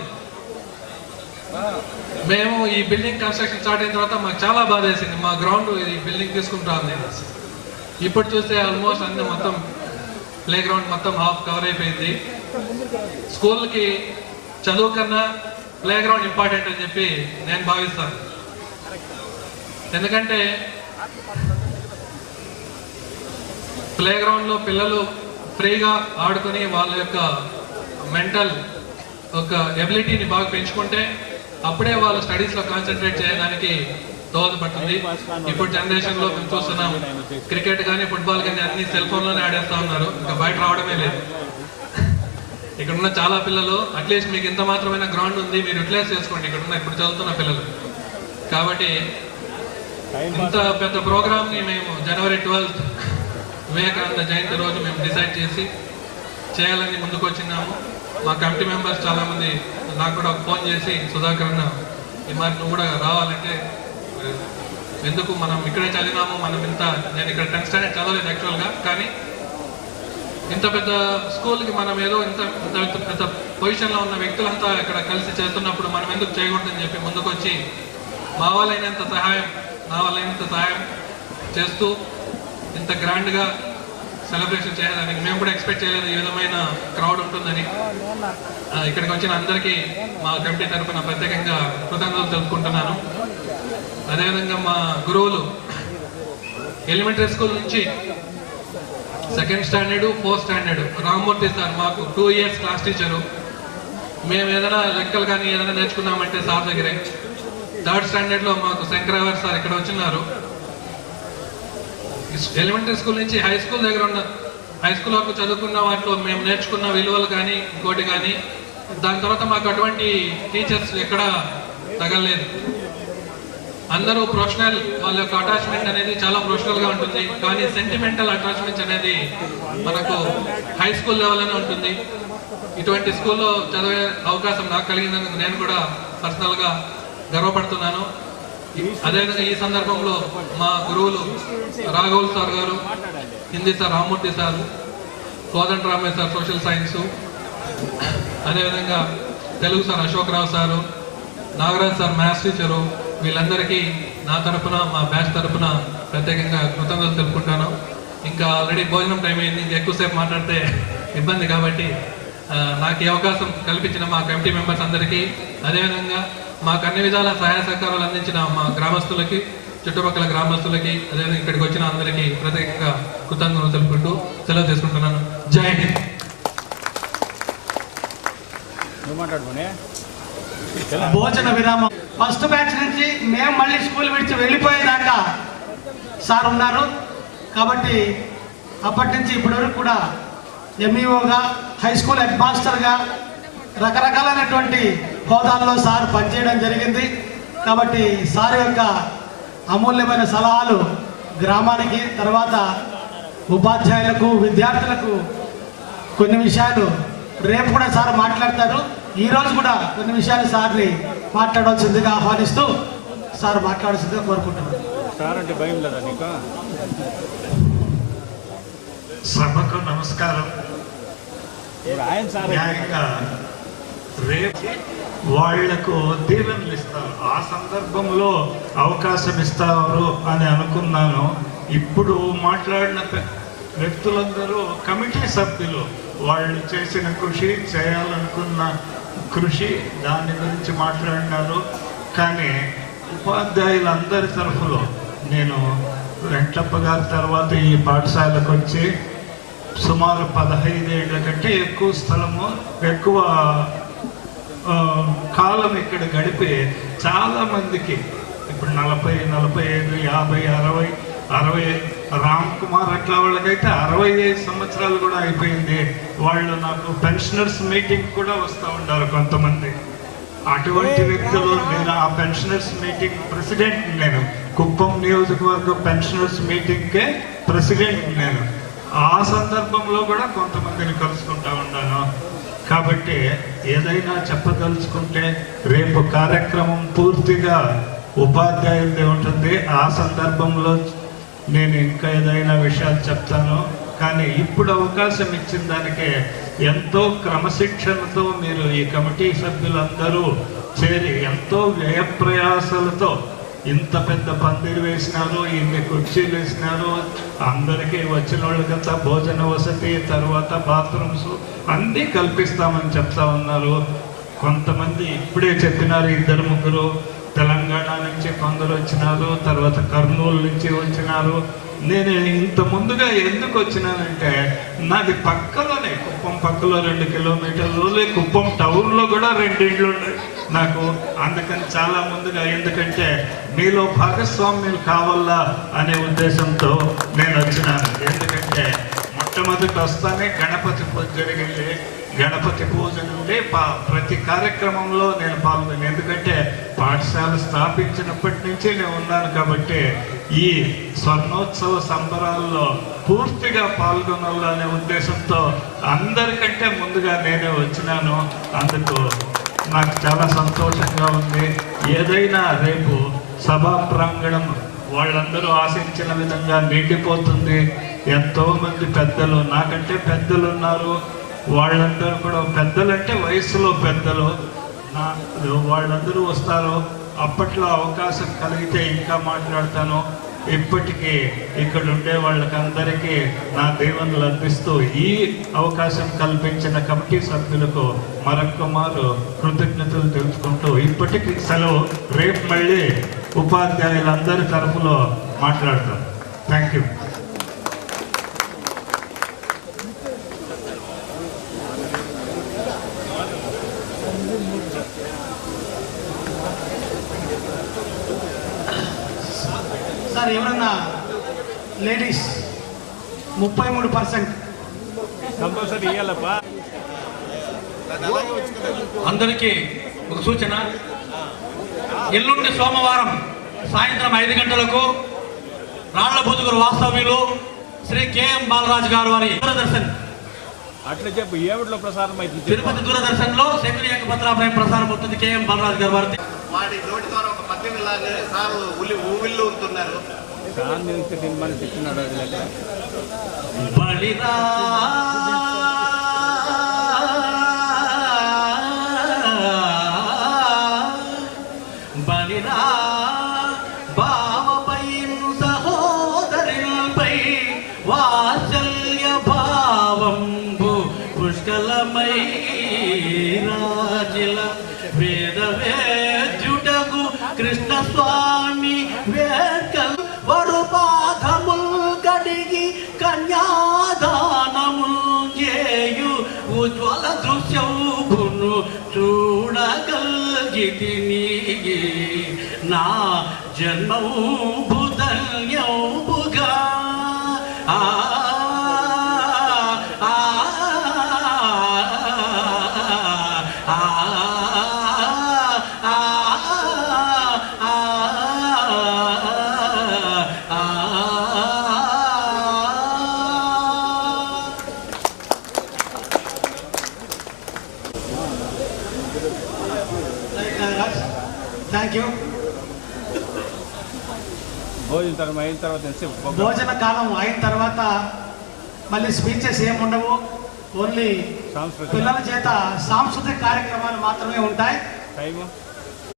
మేము ఈ బిల్డింగ్ కన్స్ట్రక్షన్ స్టార్ట్ అయిన తర్వాత మాకు చాలా బాధ వేసింది, మా గ్రౌండ్ ఈ బిల్డింగ్ తీసుకుంటా ఉంది. ఇప్పుడు చూస్తే ఆల్మోస్ట్ అన్ని మొత్తం ప్లే గ్రౌండ్ మొత్తం హాఫ్ కవర్ అయిపోయింది. స్కూల్కి చదువు కన్నా ప్లే గ్రౌండ్ ఇంపార్టెంట్ అని చెప్పి నేను భావిస్తాను. ఎందుకంటే ప్లే గ్రౌండ్లో పిల్లలు ఫ్రీగా ఆడుకొని వాళ్ళ యొక్క మెంటల్ ఒక ఎబిలిటీని బాగా పెంచుకుంటే అప్పుడే వాళ్ళు స్టడీస్లో కాన్సన్ట్రేట్ చేయడానికి దోహదపడుతుంది. ఇప్పుడు జనరేషన్లో మేము చూస్తున్నాం, క్రికెట్ కానీ ఫుట్బాల్ కానీ అన్ని సెల్ ఫోన్లోనే ఆడేస్తూ ఉన్నారు, ఇంకా బయట రావడమే లేదు. ఇక్కడ ఉన్న చాలా పిల్లలు అట్లీస్ట్ మీకు ఇంత మాత్రమైన గ్రౌండ్ ఉంది, మీరు యూటిలైజ్ చేసుకోండి ఇక్కడ ఉన్న ఇప్పుడు చదువుతున్న పిల్లలు. కాబట్టి ఇంత పెద్ద ప్రోగ్రామ్ని మేము జనవరి 12 వివేకానంద జయంతి రోజు మేము డిసైడ్ చేసి చేయాలని ముందుకు వచ్చినాము. మా కమిటీ మెంబర్స్ చాలామంది నాకు కూడా ఫోన్ చేసి, సుధాకర్ అన్న ఈ మరి నువ్వు కూడా రావాలంటే, ఎందుకు మనం ఇక్కడే చదివినాము, మనం నేను ఇక్కడ 10th స్టాండర్డ్ చదవలేదు యాక్చువల్గా, కానీ ఇంత పెద్ద స్కూల్కి మనం ఏదో ఇంత పెద్ద పొజిషన్లో ఉన్న వ్యక్తులంతా ఇక్కడ కలిసి చేస్తున్నప్పుడు మనం ఎందుకు చేయకూడదని చెప్పి ముందుకు వచ్చి మా వాళ్ళైనంత సహాయం, నా వాళ్ళైనంత సహాయం చేస్తూ ఇంత గ్రాండ్గా సెలబ్రేషన్ చేయడానికి మేము కూడా ఎక్స్పెక్ట్ చేయలేదు ఈ విధమైన క్రౌడ్ ఉంటుందని. ఇక్కడికి వచ్చిన అందరికీ మా కమిటీ తరఫున ప్రత్యేకంగా కృతజ్ఞతలు తెలుపుకుంటున్నాను. అదేవిధంగా మా గురువులు ఎలిమెంటరీ స్కూల్ నుంచి 2nd standard 4th standard Rammurthy sir మాకు 2 years క్లాస్ టీచరు. మేము ఏదైనా లెక్కలు కానీ ఏదైనా నేర్చుకున్నామంటే సార్ దగ్గరే. 3rd స్టాండర్డ్లో మాకు శంకరావారి సార్ ఇక్కడ వచ్చినారు. ఎలిమెంటరీ స్కూల్ నుంచి హై స్కూల్ దగ్గర ఉన్న హై స్కూల్ వరకు చదువుకున్న వాటిలో మేము నేర్చుకున్న విలువలు కానీ ఇంకోటి కానీ, దాని తర్వాత మాకు అటువంటి టీచర్స్ ఎక్కడ తగలలేదు. అందరూ ప్రొఫెషనల్, వాళ్ళ యొక్క అటాచ్మెంట్ అనేది చాలా ప్రొఫెషనల్గా ఉంటుంది, కానీ సెంటిమెంటల్ అటాచ్మెంట్స్ అనేది మనకు హై స్కూల్ లెవెల్లోనే ఉంటుంది. ఇటువంటి స్కూల్లో చదివే అవకాశం నాకు కలిగినందుకు నేను కూడా పర్సనల్గా గర్వపడుతున్నాను. అదేవిధంగా ఈ సందర్భంలో మా గురువులు రాఘవుల్ సార్ గారు, Hindi sir Rammurthy sir, Kodandaramaiah sir social science, అదేవిధంగా Telugu sir Ashok Rao sir, Nagaraj sir maths teacher, వీళ్ళందరికీ నా తరఫున మా బ్యాచ్ తరఫున ప్రత్యేకంగా కృతజ్ఞతలు తెలుపుకుంటాను. ఇంకా ఆల్రెడీ భోజనం టైం అయింది, ఇంకా ఎక్కువసేపు మాట్లాడితే ఇబ్బంది కాబట్టి నాకు ఈ అవకాశం కల్పించిన మా కమిటీ మెంబర్స్ అందరికీ, అదేవిధంగా మాకు అన్ని విధాల సహాయ సహకారాలు అందించిన మా గ్రామస్తులకి, చుట్టుపక్కల గ్రామస్తులకి, అదేవిధంగా ఇక్కడికి వచ్చిన అందరికీ ప్రత్యేకంగా కృతజ్ఞతలు తెలుపుకుంటూ సెలవు తీసుకుంటున్నాను. జై హింద్. భోజన విరామం. ఫస్ట్ బ్యాచ్ నుంచి మేము మళ్ళీ స్కూల్ విడిచి వెళ్ళిపోయేదాకా సార్ ఉన్నారు. కాబట్టి అప్పటి నుంచి ఇప్పటి వరకు కూడా ఎంఈఓగా, హై స్కూల్ హెడ్ మాస్టర్గా రకరకాలైనటువంటి హోదాల్లో సార్ పనిచేయడం జరిగింది. కాబట్టి సార్ యొక్క అమూల్యమైన సలహాలు గ్రామానికి, తర్వాత ఉపాధ్యాయులకు, విద్యార్థులకు కొన్ని విషయాలు రేపు కూడా సార్ మాట్లాడతారు. ఈరోజు కూడా కొన్ని విషయాలు సార్ని మాట్లాడాల్సిందిగా ఆహ్వానిస్తూ సార్ మాట్లాడాల్సిందిగా కోరుకుంటున్నాను. సార్ అంటే భయం లేదా నీకు? సభకు నమస్కారం. న్యాయంగా రేపు వాళ్లకు దీవెనలు ఇస్తారు, ఆ సందర్భంలో అవకాశం ఇస్తారు అని అనుకున్నాను. ఇప్పుడు మాట్లాడిన వ్యక్తులందరూ కమిటీ సభ్యులు, వాళ్ళు చేసిన కృషి, చేయాలనుకున్న కృషి, దాని గురించి మాట్లాడినారు. కానీ ఉపాధ్యాయులందరి తరఫులో నేను వెంకటప్ప గారి తర్వాత ఈ పాఠశాలకు వచ్చి సుమారు 15 ఏళ్ల కంటే ఎక్కువ స్థలము, ఎక్కువ కాలం ఇక్కడ గడిపి చాలామందికి ఇప్పుడు 40, 45, 50, 60 రామ్ కుమార్ అట్లా వాళ్ళకైతే 65 సంవత్సరాలు కూడా అయిపోయింది. వాళ్ళు నాకు పెన్షనర్స్ మీటింగ్ కూడా వస్తూ ఉంటారు కొంతమంది. అటువంటి వ్యక్తులు, నేను ఆ పెన్షనర్స్ మీటింగ్ ప్రెసిడెంట్, నేను కుప్పం నియోజకవర్గ పెన్షనర్స్ మీటింగ్కే ప్రెసిడెంట్ నేను. ఆ సందర్భంలో కూడా కొంతమందిని కలుసుకుంటా ఉన్నాను. కాబట్టి ఏదైనా చెప్పదలుచుకుంటే రేపు కార్యక్రమం పూర్తిగా ఉపాధ్యాయులదే ఉంటుంది. ఆ సందర్భంలో నేను ఇంకా ఏదైనా విషయాలు చెప్తాను. కానీ ఇప్పుడు అవకాశం ఇచ్చిన దానికి ఎంతో క్రమశిక్షణతో మీరు ఈ కమిటీ సభ్యులందరూ చేరి ఎంతో వ్యయప్రయాసాలతో ఇంత పెద్ద పందిరి వేసినారు, ఇన్ని కుర్చీలు వేసినారు, అందరికీ వచ్చిన వాళ్ళకంతా భోజన వసతి, తర్వాత బాత్రూమ్స్ అన్నీ కల్పిస్తామని చెప్తా ఉన్నారు. కొంతమంది ఇప్పుడే చెప్పినారు, 2-3 తెలంగాణ నుంచి కొందరు వచ్చినారు, తర్వాత కర్నూలు నుంచి వచ్చినారు. నేను ఇంత ముందుగా ఎందుకు వచ్చినానంటే నాది పక్కలోనే, కుప్పం పక్కలో 2 కిలోమీటర్లు, కుప్పం టౌన్లో కూడా 2 ఇళ్ళు ఉన్నాయి నాకు. అందుకని చాలా ముందుగా, ఎందుకంటే మీలో భాగస్వామ్యులు కావాలా అనే ఉద్దేశంతో నేను వచ్చినాను. ఎందుకంటే మొట్టమొదటి వస్తానే గణపతి పూజ జరిగింది. గణపతి పూజ నుండి ప్రతి కార్యక్రమంలో నేను పాల్గొన్నాను. ఎందుకంటే పాఠశాల స్థాపించినప్పటి నుంచి నేను ఉన్నాను కాబట్టి ఈ స్వర్ణోత్సవ సంబరాల్లో పూర్తిగా పాల్గొనాలనే ఉద్దేశంతో అందరికంటే ముందుగా నేనే వచ్చినాను. అందుకు నాకు చాలా సంతోషంగా ఉంది. ఏదైనా రేపు సభా ప్రాంగణం వాళ్ళందరూ ఆశించిన విధంగా నిండిపోతుంది. ఎంతోమంది పెద్దలు, నాకంటే పెద్దలు ఉన్నారు. వాళ్ళందరూ కూడా పెద్దలంటే వయసులో పెద్దలు, వాళ్ళందరూ వస్తారు. అప్పట్లో అవకాశం కలిగితే ఇంకా మాట్లాడతాను. ఇప్పటికీ ఇక్కడ ఉండే వాళ్ళకందరికీ నా దీవెనలు అందిస్తూ ఈ అవకాశం కల్పించిన కమిటీ సభ్యులకు మరొకమారు కృతజ్ఞతలు తెలుసుకుంటూ ఇప్పటికీ సెలవు. రేపు మళ్ళీ ఉపాధ్యాయులందరి తరఫులో మాట్లాడతాను. Thank you. సార్ ఎవరన్నా లేడీస్ 33% కంపల్సరీ ఇవ్వాలప్పా. అందరికీ ఒక సూచన, ఎల్లుండి సోమవారం సాయంత్రం 5 గంటలకు రాళ్లబుదుగురు వాస్తవ్యులు శ్రీ కెఎం బాలరాజు గారు వారి దూరదర్శన్ అట్లా చెప్పు, ఏమిట్లో ప్రసారం అవుతుంది? తిరుపతి దూరదర్శన్ లో శంకరి ఏకపత్రాభిప్రాయం ప్రసారం అవుతుంది. కెఎం బాలరాజు గారు వారి వాడి నోటి ద్వారా ఒక పద్యం లాగా సార్ ఊవిళ్ళు ఉంటున్నారు. మన చెప్తున్నాడు బలిరా బలిరా బావపై సహోదరులపై వాత్సల్య భావంబు పుష్కలమై రాజిల వేదవేద్యుడగు కృష్ణస్వామి వేర్కల్ వరుపాధముల్ గడిగి కన్యాదానముల్ చేయు ఉజ్వల దృశ్యమును చూడగల్గితిని. నా జన్మము బుధన్యముగా థ్యాంక్ యూ. భోజన కాలం అయిన తర్వాత మళ్ళీ స్పీచెస్ ఏమి ఉండవు. ఓన్లీ పిల్లల చేత సాంస్కృతిక కార్యక్రమాలు మాత్రమే ఉంటాయి.